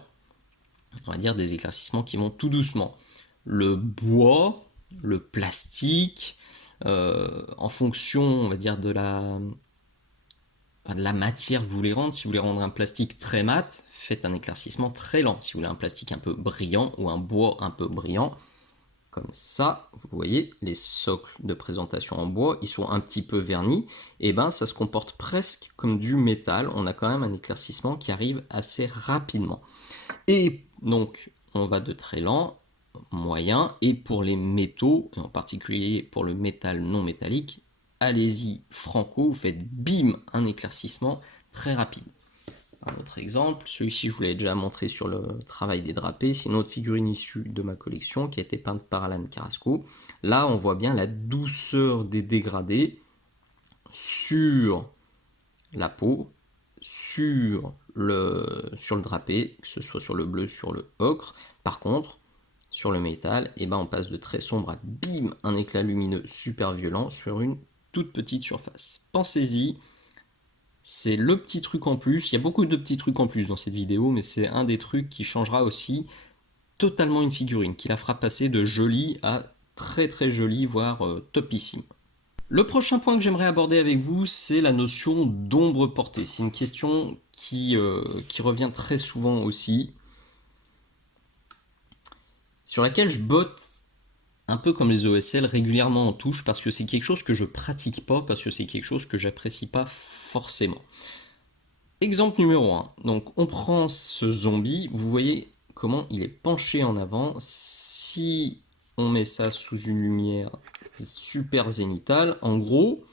On va dire des éclaircissements qui vont tout doucement. Le bois, le plastique, en fonction, on va dire, de la matière que vous voulez rendre. Si vous voulez rendre un plastique très mat, faites un éclaircissement très lent. Si vous voulez un plastique un peu brillant ou un bois un peu brillant, comme ça, vous voyez, les socles de présentation en bois, ils sont un petit peu vernis, et ben ça se comporte presque comme du métal. On a quand même un éclaircissement qui arrive assez rapidement. Et donc, on va de très lent, moyen, et pour les métaux, et en particulier pour le métal non métallique, allez-y franco, vous faites bim, un éclaircissement très rapide. Un autre exemple, celui-ci je vous l'avais déjà montré sur le travail des drapés, c'est une autre figurine issue de ma collection qui a été peinte par Alan Carrasco. Là on voit bien la douceur des dégradés sur la peau, sur le drapé, que ce soit sur le bleu, sur le ocre. Par contre, sur le métal, et ben on passe de très sombre à bim, un éclat lumineux super violent sur une toute petite surface. Pensez-y, c'est le petit truc en plus. Il y a beaucoup de petits trucs en plus dans cette vidéo, mais c'est un des trucs qui changera aussi totalement une figurine, qui la fera passer de jolie à très très jolie, voire topissime. Le prochain point que j'aimerais aborder avec vous, c'est la notion d'ombre portée. C'est une question qui revient très souvent aussi, sur laquelle je botte un peu comme les OSL régulièrement en touche, parce que c'est quelque chose que je pratique pas, parce que c'est quelque chose que j'apprécie pas forcément. Exemple numéro 1. Donc on prend ce zombie, vous voyez comment il est penché en avant. Si on met ça sous une lumière super zénitale, en gros,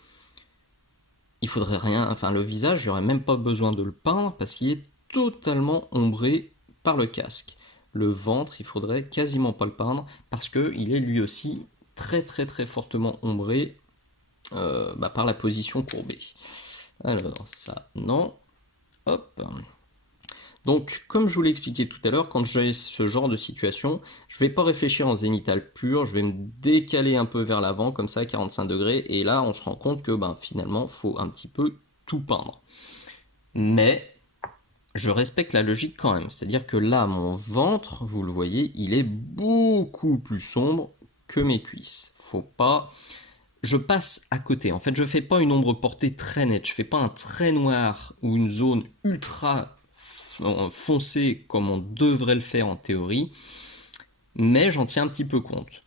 il faudrait rien, enfin le visage, j'aurais même pas besoin de le peindre parce qu'il est totalement ombré par le casque. Le ventre, il faudrait quasiment pas le peindre parce qu'il est lui aussi très très très fortement ombré par la position courbée. Alors ça, non. Hop. Donc, comme je vous l'ai expliqué tout à l'heure, quand j'ai ce genre de situation, je ne vais pas réfléchir en zénital pur, je vais me décaler un peu vers l'avant, comme ça, à 45 degrés, et là, on se rend compte que finalement, il faut un petit peu tout peindre. Mais, je respecte la logique quand même, c'est-à-dire que là, mon ventre, vous le voyez, il est beaucoup plus sombre que mes cuisses. Faut pas... Je passe à côté. En fait, je fais pas une ombre portée très nette. Je fais pas un trait noir ou une zone ultra foncée comme on devrait le faire en théorie, mais j'en tiens un petit peu compte.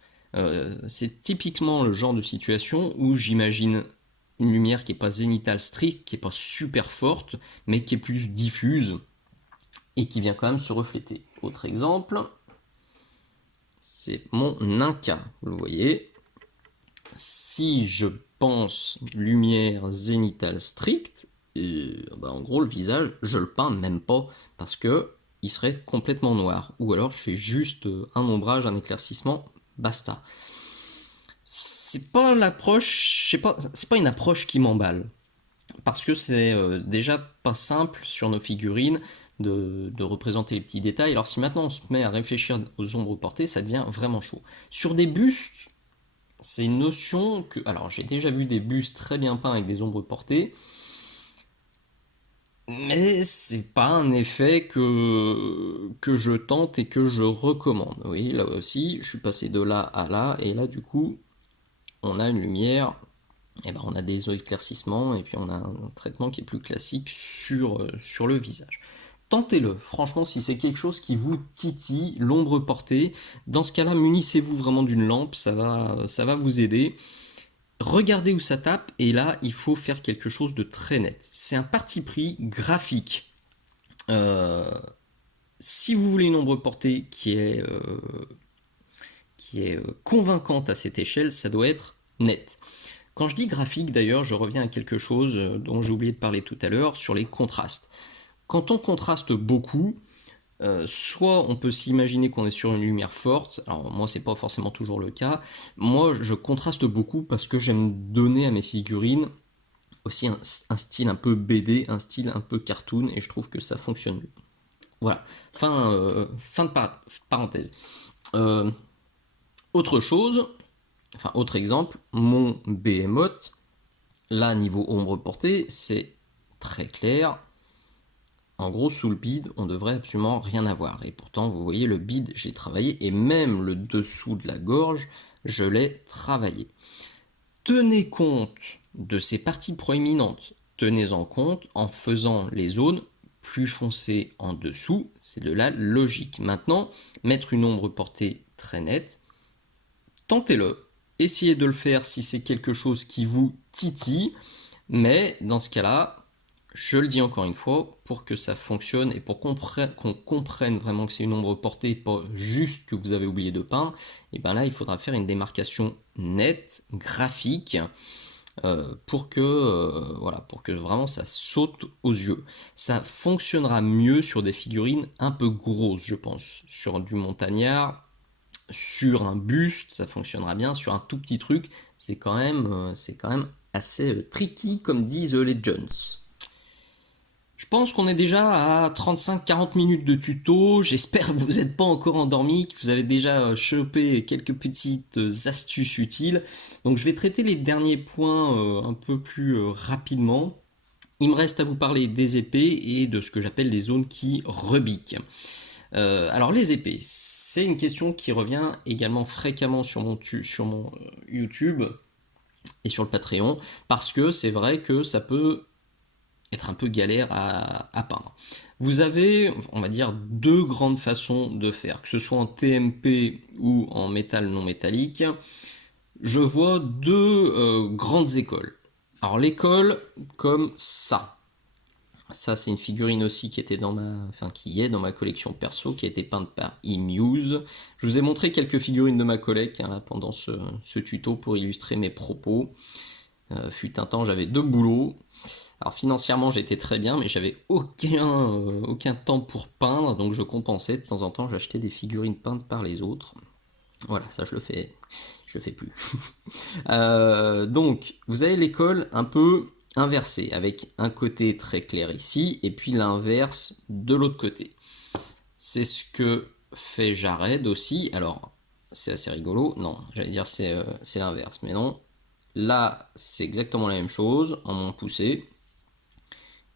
C'est typiquement le genre de situation où j'imagine une lumière qui n'est pas zénitale stricte, qui n'est pas super forte, mais qui est plus diffuse et qui vient quand même se refléter. Autre exemple, c'est mon Ninca, vous le voyez. Si je pense lumière zénitale stricte, en gros le visage, je le peins même pas parce que il serait complètement noir. Ou alors je fais juste un ombrage, un éclaircissement, basta. C'est pas l'approche, c'est pas une approche qui m'emballe. Parce que c'est déjà pas simple sur nos figurines de représenter les petits détails. Alors si maintenant on se met à réfléchir aux ombres portées, ça devient vraiment chaud. Sur des bustes, c'est une notion que... Alors, j'ai déjà vu des bustes très bien peints avec des ombres portées, mais c'est pas un effet que je tente et que je recommande. Oui, là aussi, je suis passé de là à là, et là, du coup, on a une lumière, et on a des éclaircissements, et puis on a un traitement qui est plus classique sur le visage. Tentez-le, franchement, si c'est quelque chose qui vous titille, l'ombre portée, dans ce cas-là, munissez-vous vraiment d'une lampe, ça va vous aider. Regardez où ça tape, et là, il faut faire quelque chose de très net. C'est un parti pris graphique. Si vous voulez une ombre portée qui est convaincante à cette échelle, ça doit être net. Quand je dis graphique, d'ailleurs, je reviens à quelque chose dont j'ai oublié de parler tout à l'heure, sur les contrastes. Quand on contraste beaucoup, soit on peut s'imaginer qu'on est sur une lumière forte, alors moi c'est pas forcément toujours le cas, moi je contraste beaucoup parce que j'aime donner à mes figurines aussi un style un peu BD, un style un peu cartoon, et je trouve que ça fonctionne mieux. Voilà, fin de parenthèse. Autre chose, enfin autre exemple, mon Behemoth, là niveau ombre portée, c'est très clair. En gros, sous le bide, on devrait absolument rien avoir. Et pourtant, vous voyez, le bide, j'ai travaillé, et même le dessous de la gorge, je l'ai travaillé. Tenez compte de ces parties proéminentes. Tenez-en compte en faisant les zones plus foncées en dessous. C'est de la logique. Maintenant, mettre une ombre portée très nette, tentez-le. Essayez de le faire si c'est quelque chose qui vous titille. Mais dans ce cas-là, je le dis encore une fois, pour que ça fonctionne et pour qu'on comprenne vraiment que c'est une ombre portée, pas juste que vous avez oublié de peindre, et bien là il faudra faire une démarcation nette, graphique, pour que vraiment ça saute aux yeux. Ça fonctionnera mieux sur des figurines un peu grosses, je pense. Sur du montagnard, sur un buste, ça fonctionnera bien. Sur un tout petit truc, c'est quand même assez tricky, comme disent les Jones. Je pense qu'on est déjà à 35-40 minutes de tuto. J'espère que vous n'êtes pas encore endormi, que vous avez déjà chopé quelques petites astuces utiles. Donc je vais traiter les derniers points un peu plus rapidement. Il me reste à vous parler des épées et de ce que j'appelle les zones qui rebiquent. Alors les épées, c'est une question qui revient également fréquemment sur mon YouTube et sur le Patreon, parce que c'est vrai que ça peut être un peu galère à peindre. Vous avez, on va dire, deux grandes façons de faire, que ce soit en TMP ou en métal non métallique. Je vois deux grandes écoles. Alors l'école comme ça. Ça, c'est une figurine aussi qui était qui est dans ma collection perso, qui a été peinte par eMuse. Je vous ai montré quelques figurines de ma collecte pendant ce tuto pour illustrer mes propos. Fut un temps, j'avais deux boulots. Alors financièrement, j'étais très bien, mais j'avais aucun temps pour peindre, donc je compensais. De temps en temps, j'achetais des figurines peintes par les autres. Voilà, ça je le fais plus. Donc, vous avez l'école un peu inversée, avec un côté très clair ici, et puis l'inverse de l'autre côté. C'est ce que fait Jared aussi. Alors, c'est assez rigolo. Non, j'allais dire c'est l'inverse, mais non. Là, c'est exactement la même chose, en moins poussé.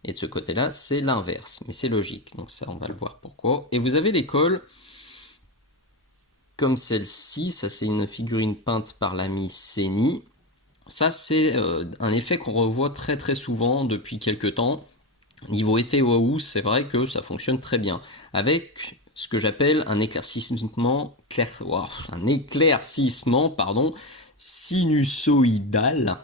Et de ce côté-là, c'est l'inverse, mais c'est logique. Donc ça, on va le voir pourquoi. Et vous avez l'école comme celle-ci. Ça, c'est une figurine peinte par l'ami Seni. Ça, c'est un effet qu'on revoit très très souvent depuis quelques temps. Niveau effet waouh, c'est vrai que ça fonctionne très bien. Avec ce que j'appelle un éclaircissement, sinusoïdal.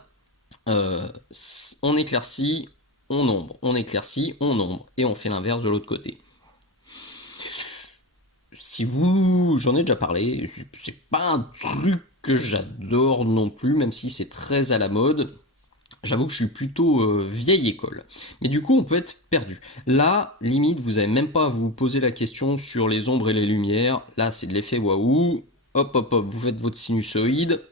On éclaircit, on ombre, on éclaircit, on ombre, et on fait l'inverse de l'autre côté. J'en ai déjà parlé, c'est pas un truc que j'adore non plus, même si c'est très à la mode. J'avoue que je suis plutôt vieille école. Mais du coup, on peut être perdu. Là, limite, vous n'avez même pas à vous poser la question sur les ombres et les lumières. Là, c'est de l'effet waouh. Hop, hop, hop, vous faites votre sinusoïde.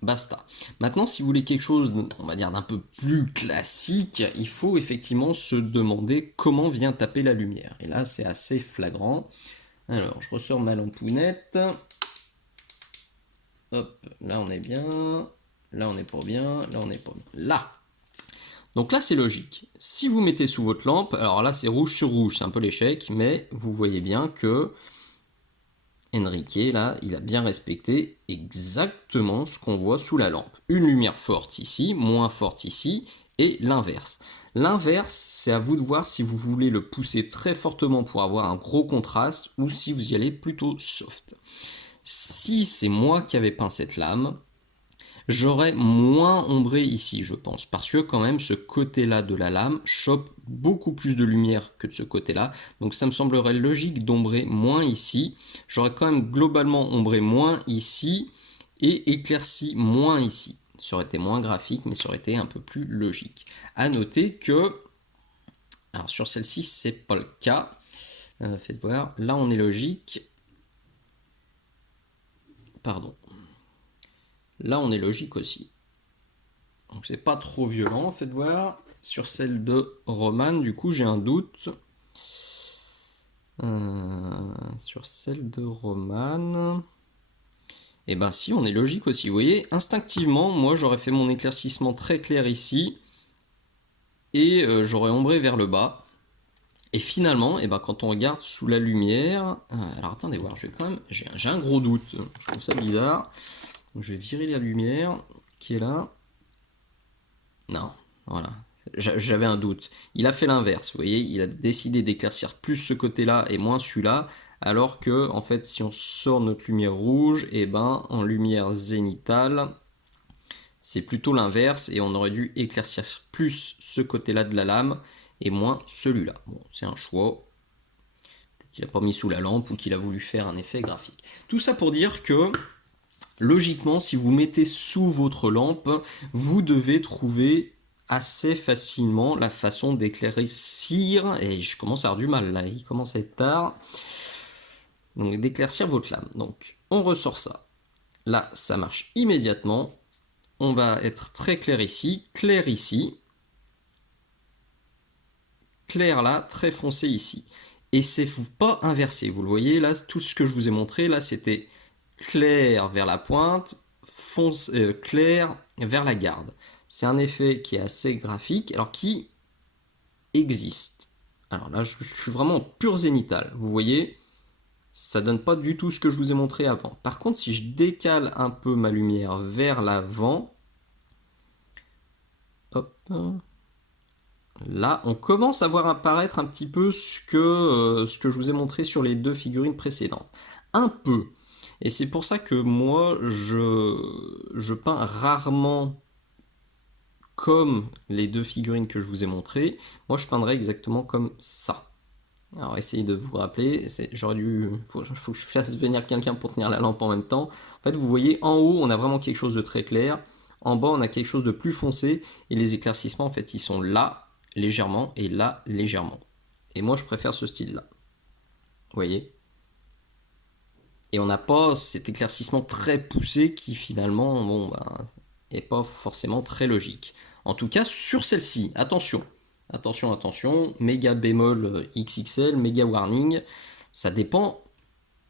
Basta. Maintenant, si vous voulez quelque chose, on va dire, d'un peu plus classique, il faut effectivement se demander comment vient taper la lumière. Et là, c'est assez flagrant. Alors, je ressors ma lampounette. Hop, là on est bien. Là on est pas bien. Là on est pas bien. Là. Donc là c'est logique. Si vous mettez sous votre lampe, alors là c'est rouge sur rouge, c'est un peu l'échec, mais vous voyez bien que Enrique, là, il a bien respecté exactement ce qu'on voit sous la lampe. Une lumière forte ici, moins forte ici, et l'inverse. L'inverse, c'est à vous de voir si vous voulez le pousser très fortement pour avoir un gros contraste ou si vous y allez plutôt soft. Si c'est moi qui avais peint cette lame, j'aurais moins ombré ici, je pense, parce que quand même ce côté-là de la lame chope beaucoup plus de lumière que de ce côté-là, donc ça me semblerait logique d'ombrer moins ici. J'aurais quand même globalement ombré moins ici et éclairci moins ici. Ça aurait été moins graphique, mais ça aurait été un peu plus logique. À noter que, alors sur celle-ci, c'est pas le cas. Faites voir, là on est logique. Pardon. Là, on est logique aussi. Donc, c'est pas trop violent, faites voir. Sur celle de Roman, du coup, j'ai un doute. Sur celle de Roman... Eh ben si, on est logique aussi. Vous voyez, instinctivement, moi, j'aurais fait mon éclaircissement très clair ici. Et j'aurais ombré vers le bas. Et finalement, eh ben, quand on regarde sous la lumière... alors, attendez voir, j'ai un gros doute. Je trouve ça bizarre. Donc, je vais virer la lumière qui est là. Non, voilà. J'avais un doute. Il a fait l'inverse, vous voyez, il a décidé d'éclaircir plus ce côté-là et moins celui-là, alors que, en fait, si on sort notre lumière rouge, et ben, en lumière zénitale, c'est plutôt l'inverse, et on aurait dû éclaircir plus ce côté-là de la lame, et moins celui-là. Bon, c'est un choix. Peut-être qu'il n'a pas mis sous la lampe, ou qu'il a voulu faire un effet graphique. Tout ça pour dire que, logiquement, si vous mettez sous votre lampe, vous devez trouver assez facilement la façon d'éclaircir, et je commence à avoir du mal là, il commence à être tard, donc d'éclaircir votre lame. Donc on ressort ça. Là, ça marche immédiatement. On va être très clair ici, clair là, très foncé ici. Et c'est pas inversé, vous le voyez là, tout ce que je vous ai montré là, c'était clair vers la pointe, clair vers la garde. C'est un effet qui est assez graphique, alors qui existe. Alors là, je suis vraiment en pur zénital, vous voyez, ça donne pas du tout ce que je vous ai montré avant. Par contre, si je décale un peu ma lumière vers l'avant, hop, là, on commence à voir apparaître un petit peu ce que je vous ai montré sur les deux figurines précédentes. Un peu. Et c'est pour ça que moi, je peins rarement comme les deux figurines que je vous ai montrées. Moi, je peindrais exactement comme ça. Alors, essayez de vous rappeler. J'aurais dû... faut que je fasse venir quelqu'un pour tenir la lampe en même temps. En fait, vous voyez, en haut, on a vraiment quelque chose de très clair. En bas, on a quelque chose de plus foncé. Et les éclaircissements, en fait, ils sont là, légèrement, et là, légèrement. Et moi, je préfère ce style-là. Vous voyez? Et on n'a pas cet éclaircissement très poussé qui, finalement, bon, ben, est pas forcément très logique. En tout cas, sur celle-ci, attention. Attention, attention, méga bémol XXL, méga warning. Ça dépend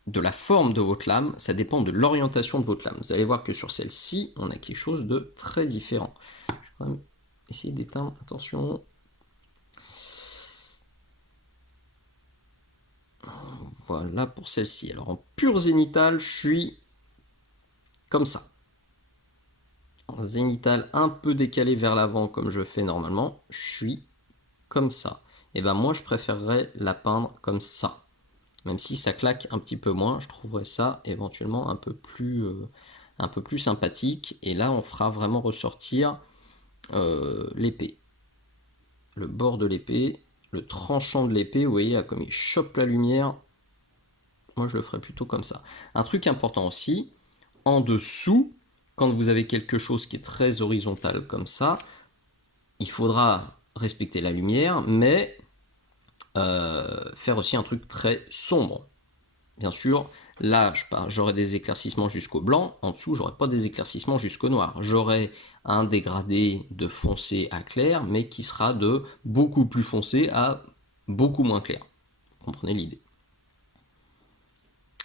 de la forme de votre lame, ça dépend de l'orientation de votre lame. Vous allez voir que sur celle-ci, on a quelque chose de très différent. Je vais quand même essayer d'éteindre, attention. Voilà pour celle-ci. Alors en pur zénital, je suis comme ça. En zénital un peu décalé vers l'avant comme je fais normalement, je suis comme ça. Et ben moi je préférerais la peindre comme ça. Même si ça claque un petit peu moins, je trouverais ça éventuellement un peu plus sympathique. Et là on fera vraiment ressortir l'épée. Le bord de l'épée, le tranchant de l'épée, vous voyez là comme il chope la lumière. Moi je le ferais plutôt comme ça. Un truc important aussi, en dessous, quand vous avez quelque chose qui est très horizontal comme ça, il faudra respecter la lumière, mais faire aussi un truc très sombre. Bien sûr, là, j'aurai des éclaircissements jusqu'au blanc, en dessous, j'aurai pas des éclaircissements jusqu'au noir. J'aurai un dégradé de foncé à clair, mais qui sera de beaucoup plus foncé à beaucoup moins clair. Vous comprenez l'idée?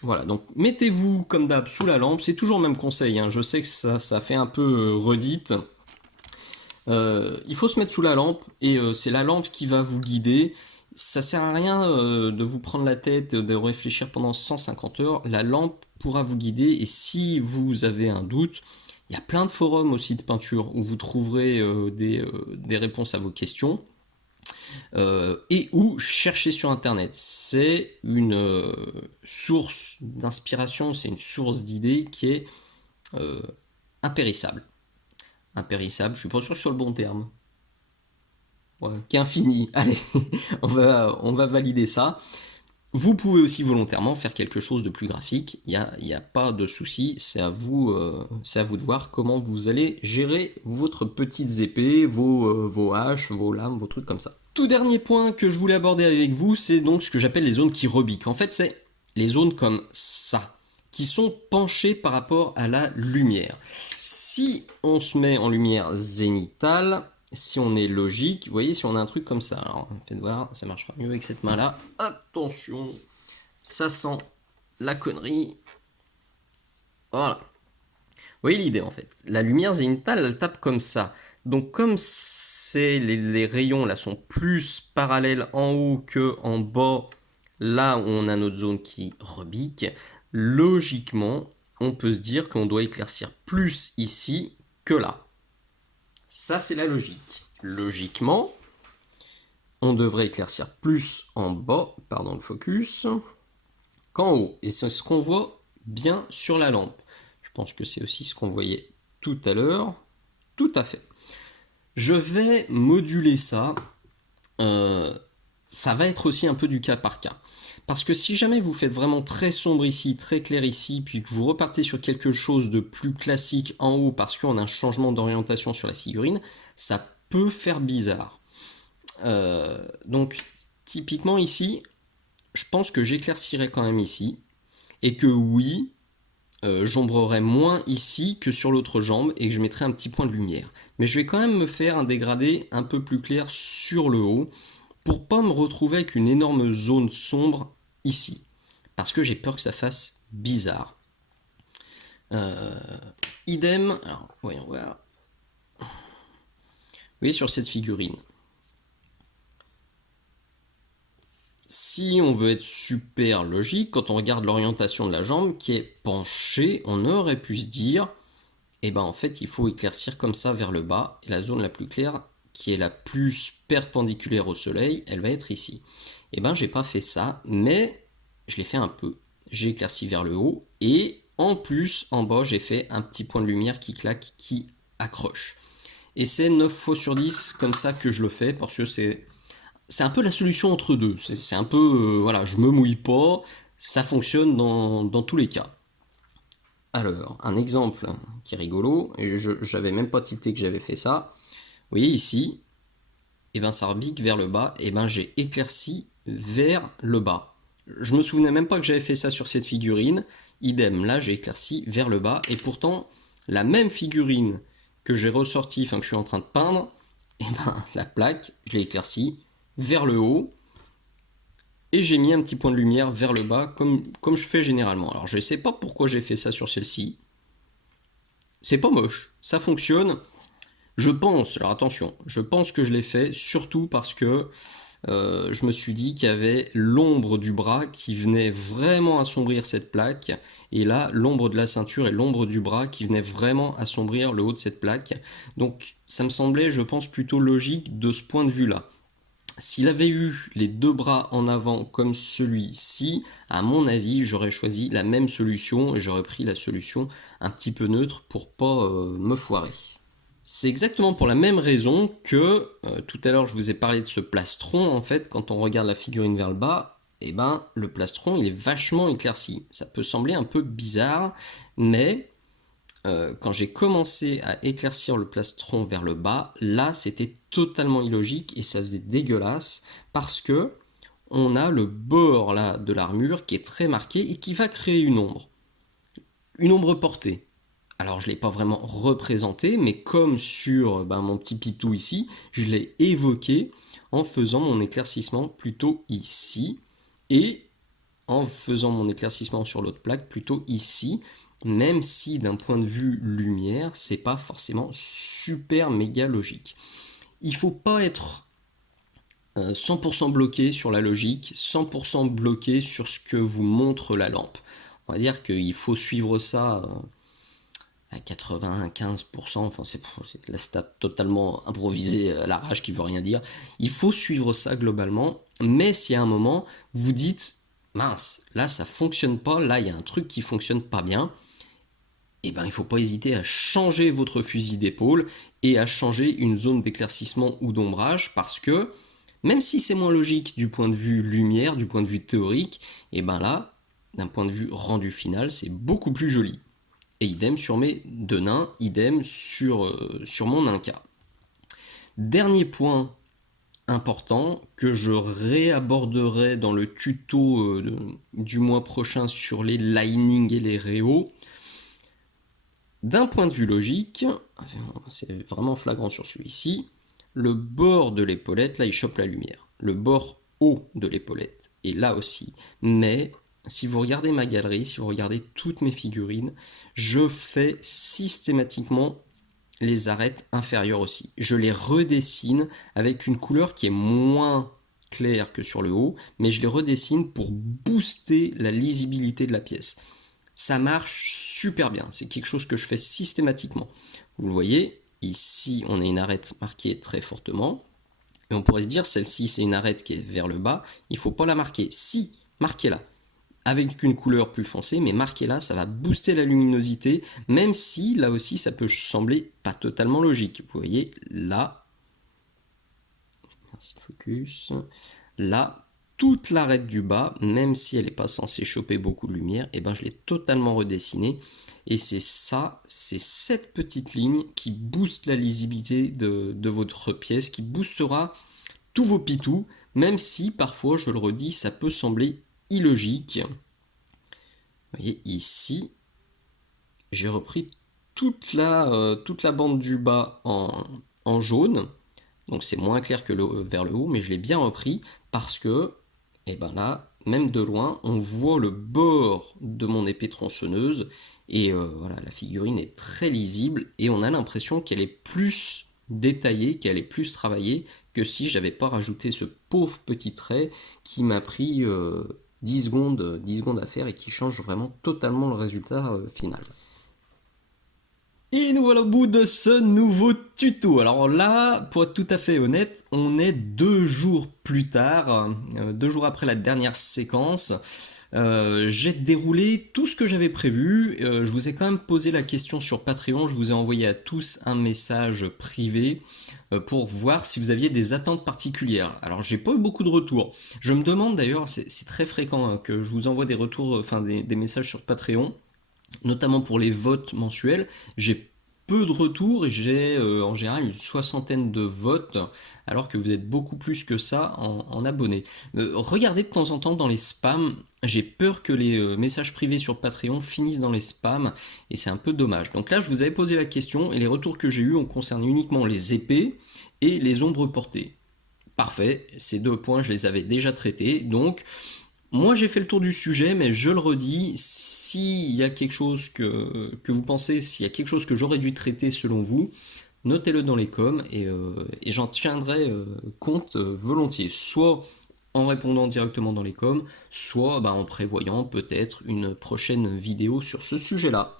Voilà, donc mettez-vous comme d'hab sous la lampe, c'est toujours le même conseil, hein. Je sais que ça fait un peu redite. Il faut se mettre sous la lampe et c'est la lampe qui va vous guider. Ça sert à rien de vous prendre la tête, de réfléchir pendant 150 heures. La lampe pourra vous guider et si vous avez un doute, il y a plein de forums aussi de peinture où vous trouverez des réponses à vos questions. Et ou chercher sur internet. C'est une source d'inspiration, c'est une source d'idées qui est impérissable. Impérissable, je suis pas sûr sur le bon terme. Ouais, qui est infini. Allez, on va valider ça. Vous pouvez aussi volontairement faire quelque chose de plus graphique, il n'y a pas de souci, c'est à vous de voir comment vous allez gérer votre petites épées, vos haches, vos lames, vos trucs comme ça. Tout dernier point que je voulais aborder avec vous, c'est donc ce que j'appelle les zones qui rebiquent. En fait, c'est les zones comme ça, qui sont penchées par rapport à la lumière. Si on se met en lumière zénitale, si on est logique, vous voyez, si on a un truc comme ça, alors faites voir, ça marchera mieux avec cette main-là. Attention, ça sent la connerie. Voilà. Vous voyez l'idée en fait. La lumière zénitale, elle tape comme ça. Donc comme les rayons là sont plus parallèles en haut que en bas, là où on a notre zone qui rebique, logiquement, on peut se dire qu'on doit éclaircir plus ici que là. Ça, c'est la logique. Logiquement, on devrait éclaircir plus en bas, pardon le focus, qu'en haut. Et c'est ce qu'on voit bien sur la lampe. Je pense que c'est aussi ce qu'on voyait tout à l'heure. Tout à fait. Je vais moduler ça. Ça va être aussi un peu du cas par cas. Parce que si jamais vous faites vraiment très sombre ici, très clair ici, puis que vous repartez sur quelque chose de plus classique en haut parce qu'on a un changement d'orientation sur la figurine, ça peut faire bizarre. Donc typiquement ici, je pense que j'éclaircirai quand même ici, et que oui, j'ombrerai moins ici que sur l'autre jambe, et que je mettrai un petit point de lumière. Mais je vais quand même me faire un dégradé un peu plus clair sur le haut, pour pas me retrouver avec une énorme zone sombre ici. Parce que j'ai peur que ça fasse bizarre. Euh, idem, alors voyons voir. Vous voyez sur cette figurine. Si on veut être super logique, quand on regarde l'orientation de la jambe qui est penchée, on aurait pu se dire, eh ben en fait il faut éclaircir comme ça vers le bas, et la zone la plus claire, qui est la plus perpendiculaire au soleil, elle va être ici. Eh ben j'ai pas fait ça, mais je l'ai fait un peu. J'ai éclairci vers le haut, et en plus, en bas, j'ai fait un petit point de lumière qui claque, qui accroche. Et c'est 9 fois sur 10 comme ça que je le fais, parce que c'est un peu la solution entre deux. C'est un peu, voilà, je me mouille pas, ça fonctionne dans tous les cas. Alors, un exemple qui est rigolo, et j'avais même pas tilté que j'avais fait ça. Vous voyez ici, et ben ça rebique vers le bas, et ben j'ai éclairci vers le bas. Je me souvenais même pas que j'avais fait ça sur cette figurine. Idem, là j'ai éclairci vers le bas, et pourtant la même figurine que j'ai ressortie, enfin que je suis en train de peindre, et ben la plaque, je l'ai éclaircie vers le haut, et j'ai mis un petit point de lumière vers le bas comme je fais généralement. Alors je ne sais pas pourquoi j'ai fait ça sur celle-ci. C'est pas moche, ça fonctionne. Je pense, alors attention, je pense que je l'ai fait surtout parce que je me suis dit qu'il y avait l'ombre du bras qui venait vraiment assombrir cette plaque, et là l'ombre de la ceinture et l'ombre du bras qui venait vraiment assombrir le haut de cette plaque. Donc ça me semblait, je pense, plutôt logique de ce point de vue-là. S'il avait eu les deux bras en avant comme celui-ci, à mon avis, j'aurais choisi la même solution et j'aurais pris la solution un petit peu neutre pour pas me foirer. C'est exactement pour la même raison que tout à l'heure je vous ai parlé de ce plastron. En fait, quand on regarde la figurine vers le bas, eh ben, le plastron il est vachement éclairci. Ça peut sembler un peu bizarre, mais quand j'ai commencé à éclaircir le plastron vers le bas, là c'était totalement illogique et ça faisait dégueulasse parce que on a le bord là de l'armure qui est très marqué et qui va créer une ombre portée. Alors je ne l'ai pas vraiment représenté, mais comme sur mon petit pitou ici, je l'ai évoqué en faisant mon éclaircissement plutôt ici et en faisant mon éclaircissement sur l'autre plaque plutôt ici, même si d'un point de vue lumière, c'est pas forcément super méga logique. Il faut pas être 100% bloqué sur la logique, 100% bloqué sur ce que vous montre la lampe. On va dire qu'il faut suivre ça à 95%, enfin c'est la stat totalement improvisée à l'arrache qui veut rien dire. Il faut suivre ça globalement, mais si à un moment vous dites mince, là ça fonctionne pas, là il y a un truc qui fonctionne pas bien, et ben il faut pas hésiter à changer votre fusil d'épaule et à changer une zone d'éclaircissement ou d'ombrage parce que même si c'est moins logique du point de vue lumière, du point de vue théorique, et ben là, d'un point de vue rendu final, c'est beaucoup plus joli. Et idem sur mes deux nains, idem sur mon Inca. Dernier point important que je réaborderai dans le tuto du mois prochain sur les linings et les réaux. D'un point de vue logique, c'est vraiment flagrant sur celui-ci, le bord de l'épaulette, là il chope la lumière. Le bord haut de l'épaulette est là aussi. Mais si vous regardez ma galerie, si vous regardez toutes mes figurines, je fais systématiquement les arêtes inférieures aussi. Je les redessine avec une couleur qui est moins claire que sur le haut, mais je les redessine pour booster la lisibilité de la pièce. Ça marche super bien, c'est quelque chose que je fais systématiquement. Vous le voyez, ici on a une arête marquée très fortement, et on pourrait se dire celle-ci c'est une arête qui est vers le bas, il ne faut pas la marquer. Si, marquez-la avec une couleur plus foncée, mais marquez-la, ça va booster la luminosité, même si là aussi ça peut sembler pas totalement logique. Vous voyez, là, merci focus, là, toute l'arête du bas, même si elle n'est pas censée choper beaucoup de lumière, et ben je l'ai totalement redessinée. Et c'est ça, c'est cette petite ligne qui booste la lisibilité de votre pièce, qui boostera tous vos pitous, même si parfois, je le redis, ça peut sembler illogique. Vous voyez ici, j'ai repris toute la bande du bas en jaune, Donc c'est moins clair que vers le haut, mais je l'ai bien repris parce que, et ben là, même de loin, on voit le bord de mon épée tronçonneuse. Et voilà, la figurine est très lisible et on a l'impression qu'elle est plus détaillée, qu'elle est plus travaillée que si j'avais pas rajouté ce pauvre petit trait qui m'a pris 10 secondes à faire et qui change vraiment totalement le résultat final. Et nous voilà au bout de ce nouveau tuto. Alors là, pour être tout à fait honnête, on est 2 jours plus tard, 2 jours après la dernière séquence. J'ai déroulé tout ce que j'avais prévu. Je vous ai quand même posé la question sur Patreon. Je vous ai envoyé à tous un message privé pour voir si vous aviez des attentes particulières. Alors j'ai pas eu beaucoup de retours. Je me demande d'ailleurs, c'est très fréquent hein, que je vous envoie des retours, enfin des messages sur Patreon, notamment pour les votes mensuels. J'ai peu de retours et j'ai en général une soixantaine de votes, alors que vous êtes beaucoup plus que ça en abonnés. Regardez de temps en temps dans les spams. J'ai peur que les messages privés sur Patreon finissent dans les spams et c'est un peu dommage. Donc là, je vous avais posé la question et les retours que j'ai eus ont concerné uniquement les épées et les ombres portées. Parfait, ces 2 points, je les avais déjà traités. Donc, moi, j'ai fait le tour du sujet, mais je le redis, s'il y a quelque chose que vous pensez, s'il y a quelque chose que j'aurais dû traiter selon vous, notez-le dans les coms et j'en tiendrai compte volontiers. Soit en répondant directement dans les coms, soit bah, en prévoyant peut-être une prochaine vidéo sur ce sujet-là.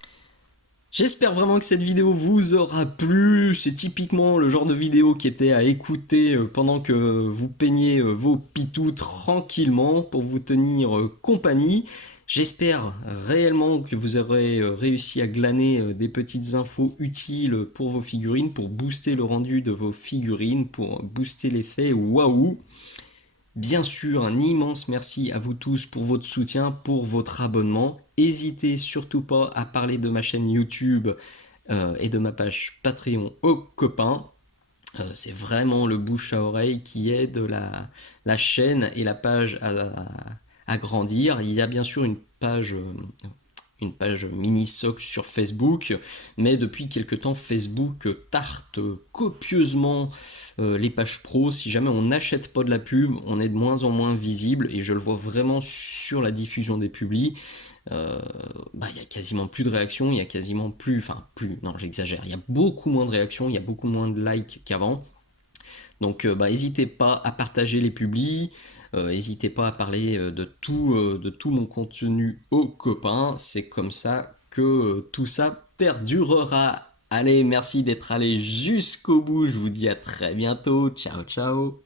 J'espère vraiment que cette vidéo vous aura plu. C'est typiquement le genre de vidéo qui était à écouter pendant que vous peignez vos pitous tranquillement pour vous tenir compagnie. J'espère réellement que vous aurez réussi à glaner des petites infos utiles pour vos figurines, pour booster le rendu de vos figurines, pour booster l'effet waouh. Bien sûr, un immense merci à vous tous pour votre soutien, pour votre abonnement. N'hésitez surtout pas à parler de ma chaîne YouTube et de ma page Patreon aux copains. C'est vraiment le bouche à oreille qui aide la chaîne et la page à grandir. Il y a bien sûr une page mini-soc sur Facebook, mais depuis quelque temps Facebook tarte copieusement les pages pro. Si jamais on n'achète pas de la pub, on est de moins en moins visible et je le vois vraiment sur la diffusion des publis. Il y a quasiment plus de réactions, il y a quasiment plus, enfin plus, non j'exagère, il y a beaucoup moins de réactions, il y a beaucoup moins de likes qu'avant. Donc n'hésitez pas à partager les publis, n'hésitez pas à parler de tout mon contenu aux copains, c'est comme ça que tout ça perdurera. Allez, merci d'être allé jusqu'au bout, je vous dis à très bientôt, ciao ciao.